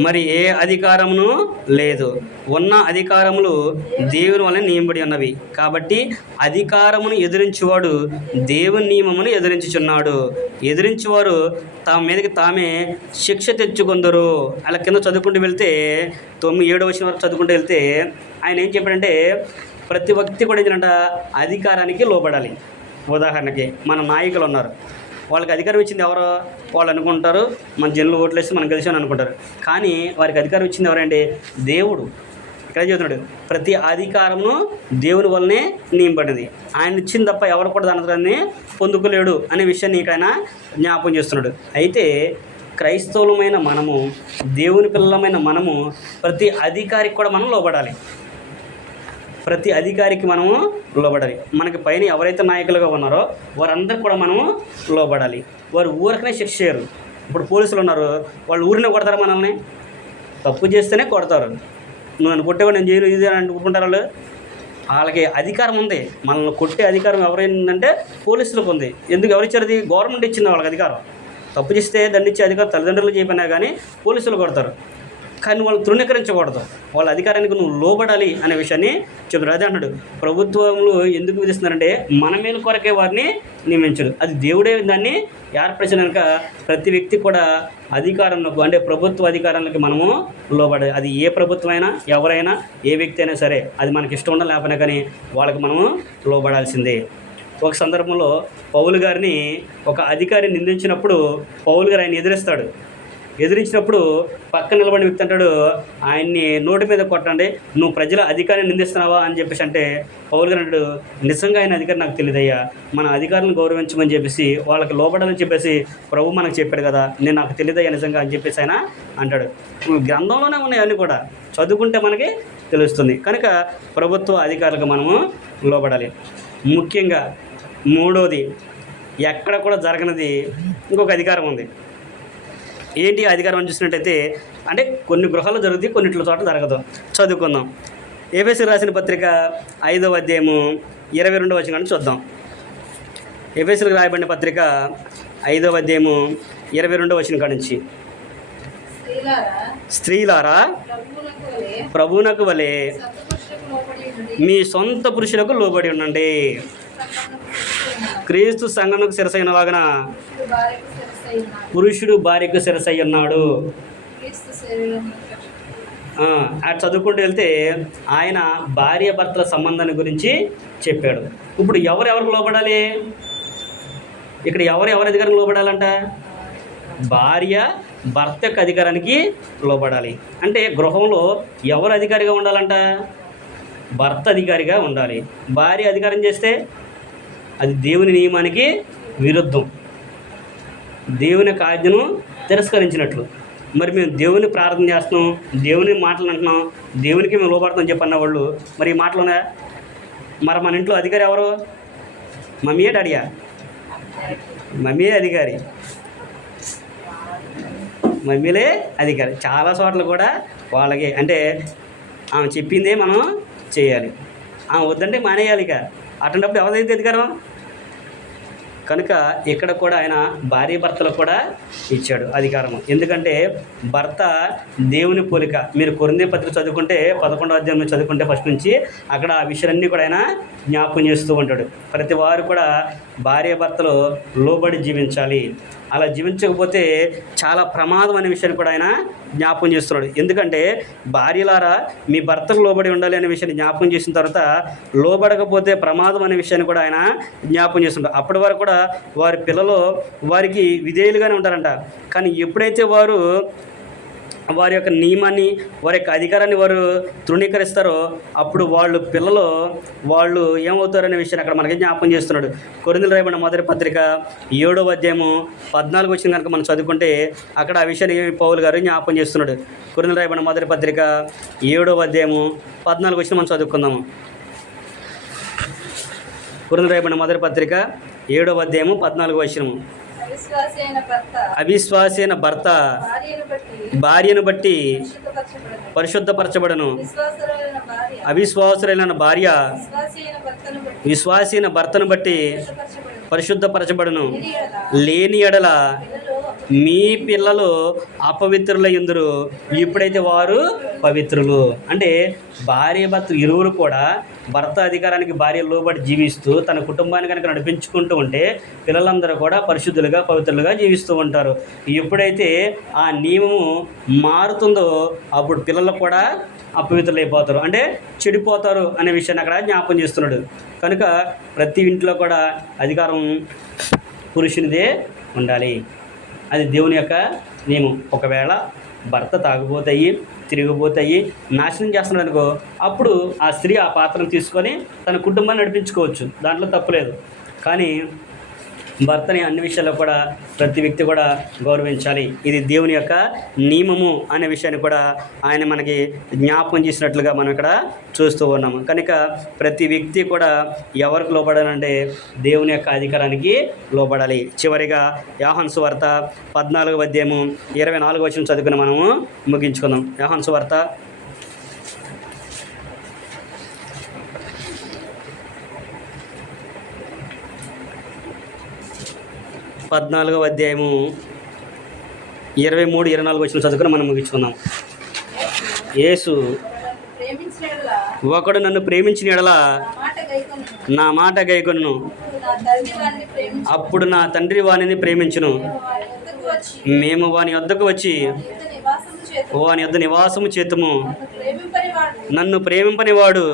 మరి ఏ అధికారమును లేదు. ఉన్న అధికారములు దేవుని వలన నియమబడి ఉన్నవి. కాబట్టి అధికారమును ఎదిరించేవాడు దేవుని నియమమును ఎదిరించుచున్నాడు. ఎదిరించేవారు తమ మీదకి తామే శిక్ష తెచ్చుకొందరు. అలా కింద చదువుకుంటూ వెళ్తే 7వ వచనం వరకు చదువుకుంటూ వెళ్తే ఆయన ఏం చెప్పాడంటే ప్రతి వ్యక్తి కూడా ఏంటంటే అధికారానికి లోబడాలి. ఉదాహరణకి మన నాయకులు ఉన్నారు, వాళ్ళకి అధికారం ఇచ్చింది ఎవరో వాళ్ళు అనుకుంటారు, మన జనులు ఓట్లు వేసి మనం గెలిచామని అనుకుంటారు. కానీ వారికి అధికారం ఇచ్చింది ఎవరంటే దేవుడు. ఇక్కడ చెబుతున్నాడు ప్రతి అధికారమును దేవుని వల్లనే నియమబడినది. ఆయన ఇచ్చింది తప్ప ఎవరు కూడా దాన్ని పొందుకోలేడు అనే విషయాన్ని ఇక్కడ ఆయన జ్ఞాపకం చేస్తున్నాడు. అయితే క్రైస్తవులమైన మనము, దేవుని పిల్లలమైన మనము ప్రతి అధికారికి కూడా మనం లోబడాలి. ప్రతి అధికారికి మనము లోబడాలి. మనకి పైన ఎవరైతే నాయకులుగా ఉన్నారో వారందరికీ కూడా మనము లోబడాలి. వారు ఊరికనే శిక్ష చేయరు. ఇప్పుడు పోలీసులు ఉన్నారు, వాళ్ళు ఊరినే కొడతారు, మనల్ని తప్పు చేస్తేనే కొడతారు. నువ్వు నన్ను కొట్టేవాడు నేను చేయను ఇది అని అనుకుంటారు. వాళ్ళు వాళ్ళకి అధికారం ఉంది. మనల్ని కొట్టే అధికారం ఎవరైందంటే పోలీసులకు ఉంది. ఎందుకు ఎవరు ఇచ్చారు? అది గవర్నమెంట్ ఇచ్చింది వాళ్ళకి అధికారం. తప్పు చేస్తే దండించే అధికారం తల్లిదండ్రులు చెప్పినా కానీ పోలీసులు కొడతారు. కానీ వాళ్ళు తృణీకరించకూడదు. వాళ్ళ అధికారానికి నువ్వు లోబడాలి అనే విషయాన్ని చెబుతారు. అదే అంటాడు ప్రభుత్వములు ఎందుకు విధిస్తున్నారంటే మన మేలు కొరకే వారిని నియమించడు. అది దేవుడే దాన్ని ఏర్పరిచిన కనుక ప్రతి వ్యక్తి కూడా అధికారంలో అంటే ప్రభుత్వ అధికారాలకి మనము లోబడాలి. అది ఏ ప్రభుత్వమైనా, ఎవరైనా, ఏ వ్యక్తి అయినా సరే అది మనకి ఇష్టం ఉండాలి లేకపోయినా కానీ వాళ్ళకి మనము లోబడాల్సిందే. ఒక సందర్భంలో పౌలు గారిని ఒక అధికారి నిందించినప్పుడు పౌలు గారు ఆయన ఎదిరించినప్పుడు పక్కన నిలబడిన వ్యక్తి అంటాడు ఆయన్ని నోటి మీద కొట్టండి, నువ్వు ప్రజల అధికారిని నిందిస్తున్నావా అని చెప్పేసి అంటే పౌలు గారు అంటాడు నిజంగా ఆయన అధికారి నాకు తెలియదయ్యా, మన అధికారులను గౌరవించమని చెప్పేసి వాళ్ళకి లోబడాలని చెప్పేసి ప్రభు మనకు చెప్పాడు కదా, నేను నాకు తెలియదయ్యా నిజంగా అని చెప్పేసి ఆయన అంటాడు. గ్రంథంలోనే ఉన్నాయి అన్నీ కూడా, చదువుకుంటే మనకి తెలుస్తుంది. కనుక ప్రభుత్వ అధికారులకు మనము లోబడాలి. ముఖ్యంగా మూడోది ఎక్కడ కూడా జరగనిది ఇంకొక అధికారం ఉంది. ఏంటి అధికారం అని చూసినట్టయితే అంటే కొన్ని గృహాల్లో జరుగుతుంది, కొన్నిట్లో చోట జరగదు. చదువుకుందాం. ఎఫెసీయులకు రాసిన పత్రిక 5వ అధ్యాయము 22వ వచనాన్ని చూద్దాం. ఎఫెసీయులకు రాయబడిన పత్రిక 5వ అధ్యాయము 22వ వచనం కాడ నుంచి స్త్రీలారా ప్రభువునకు వలె మీ సొంత పురుషులకు లోబడి ఉండండి. క్రీస్తు సంఘమునకు శిరసైనలాగన పురుషుడు భార్యకు శిరసై ఉన్నాడు. అటు చదువుకుంటూ వెళ్తే ఆయన భార్య భర్తల సంబంధాన్ని గురించి చెప్పాడు. ఇప్పుడు ఎవరెవరికి లోబడాలి? ఇక్కడ ఎవరి అధికారానికి లోబడాలంట? భార్య భర్త యొక్క అధికారానికి లోబడాలి. అంటే గృహంలో ఎవరు అధికారిగా ఉండాలంట? భర్త అధికారిగా ఉండాలి. భార్య అధికారం చేస్తే అది దేవుని నియమానికి విరుద్ధం, దేవుని యొక్క ఆజ్ఞను తిరస్కరించినట్లు. మరి మేము దేవుని ప్రార్థన చేస్తున్నాం, దేవుని మాటలు అంటున్నాం, దేవునికి మేము లోబడతాం చెప్పన్న వాళ్ళు మరి ఈ మాటలున్నాయా? మరి మన ఇంట్లో అధికారి ఎవరు? మమ్మీయే డాడీయా? మమ్మీయే అధికారి, మమ్మీలే అధికారి. చాలా చోట్ల కూడా వాళ్ళకి అంటే ఆమె చెప్పిందే మనం చేయాలి, ఆమె వద్దంటే మానేయాలి. ఇక అటువంటిప్పుడు ఎవరైతే అధికారం? కనుక ఇక్కడ కూడా ఆయన భార్య భర్తలకు కూడా ఇచ్చాడు అధికారము. ఎందుకంటే భర్త దేవుని పోలిక. మీరు కొరింథీ పత్రిక చదువుకుంటే 11వ అధ్యాయం చదువుకుంటే ఫస్ట్ నుంచి అక్కడ ఆ విషయాలన్నీ కూడా ఆయన జ్ఞాపకం చేస్తూ ఉంటాడు. ప్రతి వారు కూడా భార్య భర్తలు లోబడి జీవించాలి. అలా జీవించకపోతే చాలా ప్రమాదం అనే విషయాన్ని కూడా ఆయన జ్ఞాపకం చేస్తున్నాడు. ఎందుకంటే భార్యలారా మీ భర్తకు లోబడి ఉండాలి అనే విషయాన్ని జ్ఞాపకం చేసిన తర్వాత లోబడకపోతే ప్రమాదం అనే విషయాన్ని కూడా ఆయన జ్ఞాపకం చేస్తుంటారు. అప్పటి వరకు కూడా వారి పిల్లలు వారికి విధేయులుగానే ఉంటారంట. కానీ ఎప్పుడైతే వారు వారి యొక్క నియమాన్ని, వారి యొక్క అధికారాన్ని వారు తృణీకరిస్తారో అప్పుడు వాళ్ళు పిల్లలు వాళ్ళు ఏమవుతారనే విషయాన్ని అక్కడ మనకి జ్ఞాపకం చేస్తున్నాడు. కొరింథీయులకు రాయబడిన మొదటి పత్రిక 7వ అధ్యాయము 14 వచ్చిన కనుక మనం చదువుకుంటే అక్కడ ఆ విషయాన్ని పౌలు గారు జ్ఞాపకం చేస్తున్నాడు. కొరింథీయులకు రాయబడిన మొదటి పత్రిక 7వ అధ్యాయము 14 వచ్చిన మనం చదువుకుందాము. కొరింథీయులకు రాయబడిన మొదటి పత్రిక 7వ అధ్యాయము 14 వచనము. అవిశ్వాసైన భర్త భార్యను బట్టి పరిశుద్ధపరచబడను, అవిశ్వాసులైన భార్య విశ్వాసైన భర్తను బట్టి పరిశుద్ధపరచబడను. లేని ఎడల మీ పిల్లలు అపవిత్రులయ్యుందురు, ఇప్పుడైతే వారు పవిత్రులు. అంటే భార్య భర్త ఇరువురు కూడా భర్త అధికారానికి భార్య లోబడి జీవిస్తూ తన కుటుంబాన్ని కనుక నడిపించుకుంటూ ఉంటే పిల్లలందరూ కూడా పరిశుద్ధులుగా పవిత్రులుగా జీవిస్తూ ఉంటారు. ఎప్పుడైతే ఆ నియమము మారుతుందో అప్పుడు పిల్లలు కూడా అపవిత్రులు అయిపోతారు, అంటే చెడిపోతారు అనే విషయాన్ని అక్కడ జ్ఞాపకం చేస్తున్నాడు. కనుక ప్రతి ఇంట్లో కూడా అధికారం పురుషునిదే ఉండాలి. అది దేవుని యొక్క నియమం. ఒకవేళ భర్త తాగుబోతాయి, తిరిగిపోతాయి, నాశనం చేస్తున్నాడు అనుకో, అప్పుడు ఆ స్త్రీ ఆ పాత్రను తీసుకొని తన కుటుంబాన్ని నడిపించుకోవచ్చు, దాంట్లో తప్పులేదు. కానీ భర్తని అన్ని విషయాల్లో కూడా ప్రతి వ్యక్తి కూడా గౌరవించాలి. ఇది దేవుని యొక్క నియమము అనే విషయాన్ని కూడా ఆయన మనకి జ్ఞాపకం చేసినట్లుగా మనం ఇక్కడ చూస్తూ ఉన్నాము. కనుక ప్రతి వ్యక్తి కూడా ఎవరికి లోబడాలంటే దేవుని యొక్క అధికారానికి లోబడాలి. చివరిగా యోహాను సువార్త 14వ అధ్యాయము 24వ వచనం చదువుకుని మనము ముగించుకుందాం. యోహాను సువార్త 14వ అధ్యాయము 23, 24 వచనం చదువుకుని మనం ముగించుకుందాం. యేసు ఒకడు నన్ను ప్రేమించిన యెడల నా మాట గైకొనును, అప్పుడు నా తండ్రి వానిని ప్రేమించును, మేము వాని వద్దకు వచ్చి వాని వద్ద నివాసము చేతుము. నన్ను ప్రేమింపనివాడు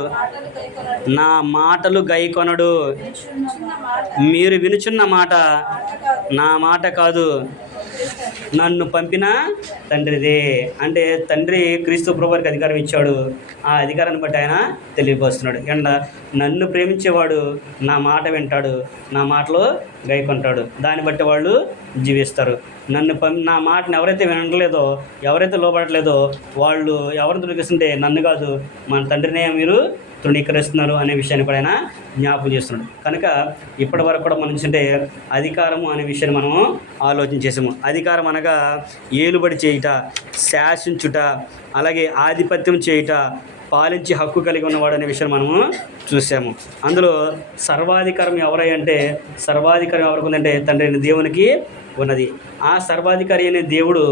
నా మాటలు గైకొనడు. మీరు వినుచున్న మాట నా మాట కాదు, నన్ను పంపిన తండ్రిదే. అంటే తండ్రి క్రీస్తు ప్రభువుకి అధికారం ఇచ్చాడు. ఆ అధికారాన్ని బట్టి ఆయన తెలియపరుస్తున్నాడు. అండ్ నన్ను ప్రేమించేవాడు నా మాట వింటాడు, నా మాటలో గైకొంటాడు, దాన్ని బట్టి వాళ్ళు జీవిస్తారు. నా మాటను ఎవరైతే వినట్లేదో, ఎవరైతే లోబడట్లేదో వాళ్ళు ఎవరిని తృణీకరిస్తుంటే నన్ను కాదు మన తండ్రినే మీరు తృణీకరిస్తున్నారు అనే విషయాన్ని కూడా ఆయన జ్ఞాపకం చేస్తున్నాడు. కనుక ఇప్పటి వరకు కూడా మనం చూస్తుంటే అధికారము అనే విషయాన్ని మనము ఆలోచించేసాము. అధికారం అనగా ఏలుబడి చేయుట, శాసించుట, అలాగే ఆధిపత్యం చేయుట, పాలించి హక్కు కలిగి ఉన్నవాడు అనే విషయాన్ని మనము చూసాము. అందులో సర్వాధికారం ఎవరై అంటే సర్వాధికారం ఎవరికి ఉందంటే తండ్రి అయిన దేవునికి ఉన్నది. ఆ సర్వాధికారి అనే దేవుడు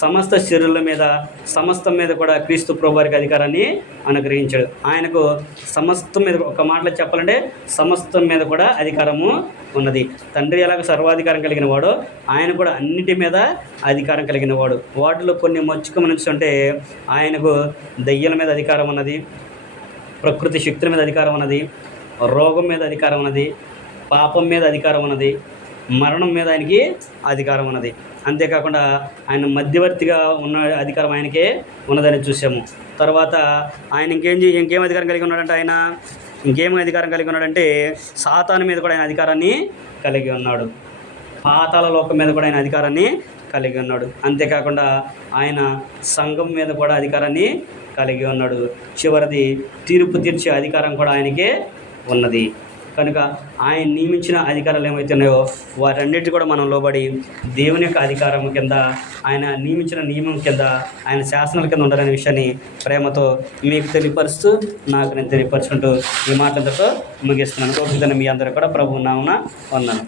సమస్త శరీరుల మీద సమస్తం మీద కూడా క్రీస్తు ప్రభువారికి అధికారాన్ని అనుగ్రహించాడు. ఆయనకు సమస్తం మీద, ఒక మాటలో చెప్పాలంటే సమస్తం మీద కూడా అధికారము ఉన్నది. తండ్రి ఎలాగ సర్వాధికారం కలిగిన వాడో ఆయన కూడా అన్నిటి మీద అధికారం కలిగిన వాడు. వాటిలో కొన్ని మచ్చుకమనుంటే ఆయనకు దయ్యాల మీద అధికారం ఉన్నది, ప్రకృతి శక్తుల మీద అధికారం ఉన్నది, రోగం మీద అధికారం ఉన్నది, పాపం మీద అధికారం ఉన్నది, మరణం మీద ఆయనకి అధికారం ఉన్నది. అంతేకాకుండా ఆయన మధ్యవర్తిగా ఉన్న అధికారం ఆయనకే ఉన్నదని చూసాము. తర్వాత ఆయన ఇంకేం అధికారం కలిగి ఉన్నాడంటే ఆయన ఇంకేం అధికారం కలిగి ఉన్నాడంటే సాతాను మీద కూడా ఆయన అధికారాన్ని కలిగి ఉన్నాడు, పాతాళ లోకం మీద కూడా ఆయన అధికారాన్ని కలిగి ఉన్నాడు. అంతేకాకుండా ఆయన సంఘం మీద కూడా అధికారాన్ని కలిగి ఉన్నాడు. చివరిది తీర్పు తీర్చే అధికారం కూడా ఆయనకే ఉన్నది. కనుక ఆయన నియమించిన అధికారాలు ఏమైతే ఉన్నాయో వాటన్నిటి కూడా మనం లోబడి దేవుని యొక్క అధికారం కింద, ఆయన నియమించిన నియమం కింద, ఆయన శాసనాల కింద ఉండాలనే విషయాన్ని ప్రేమతో మీకు తెలియపరుస్తూ నాకు నేను తెలియపరుచుకుంటూ ఈ మాటలతో ముగిస్తున్నాను. ఓపికగా మీ అందరూ కూడా ప్రభువు నామమున వందనాలు.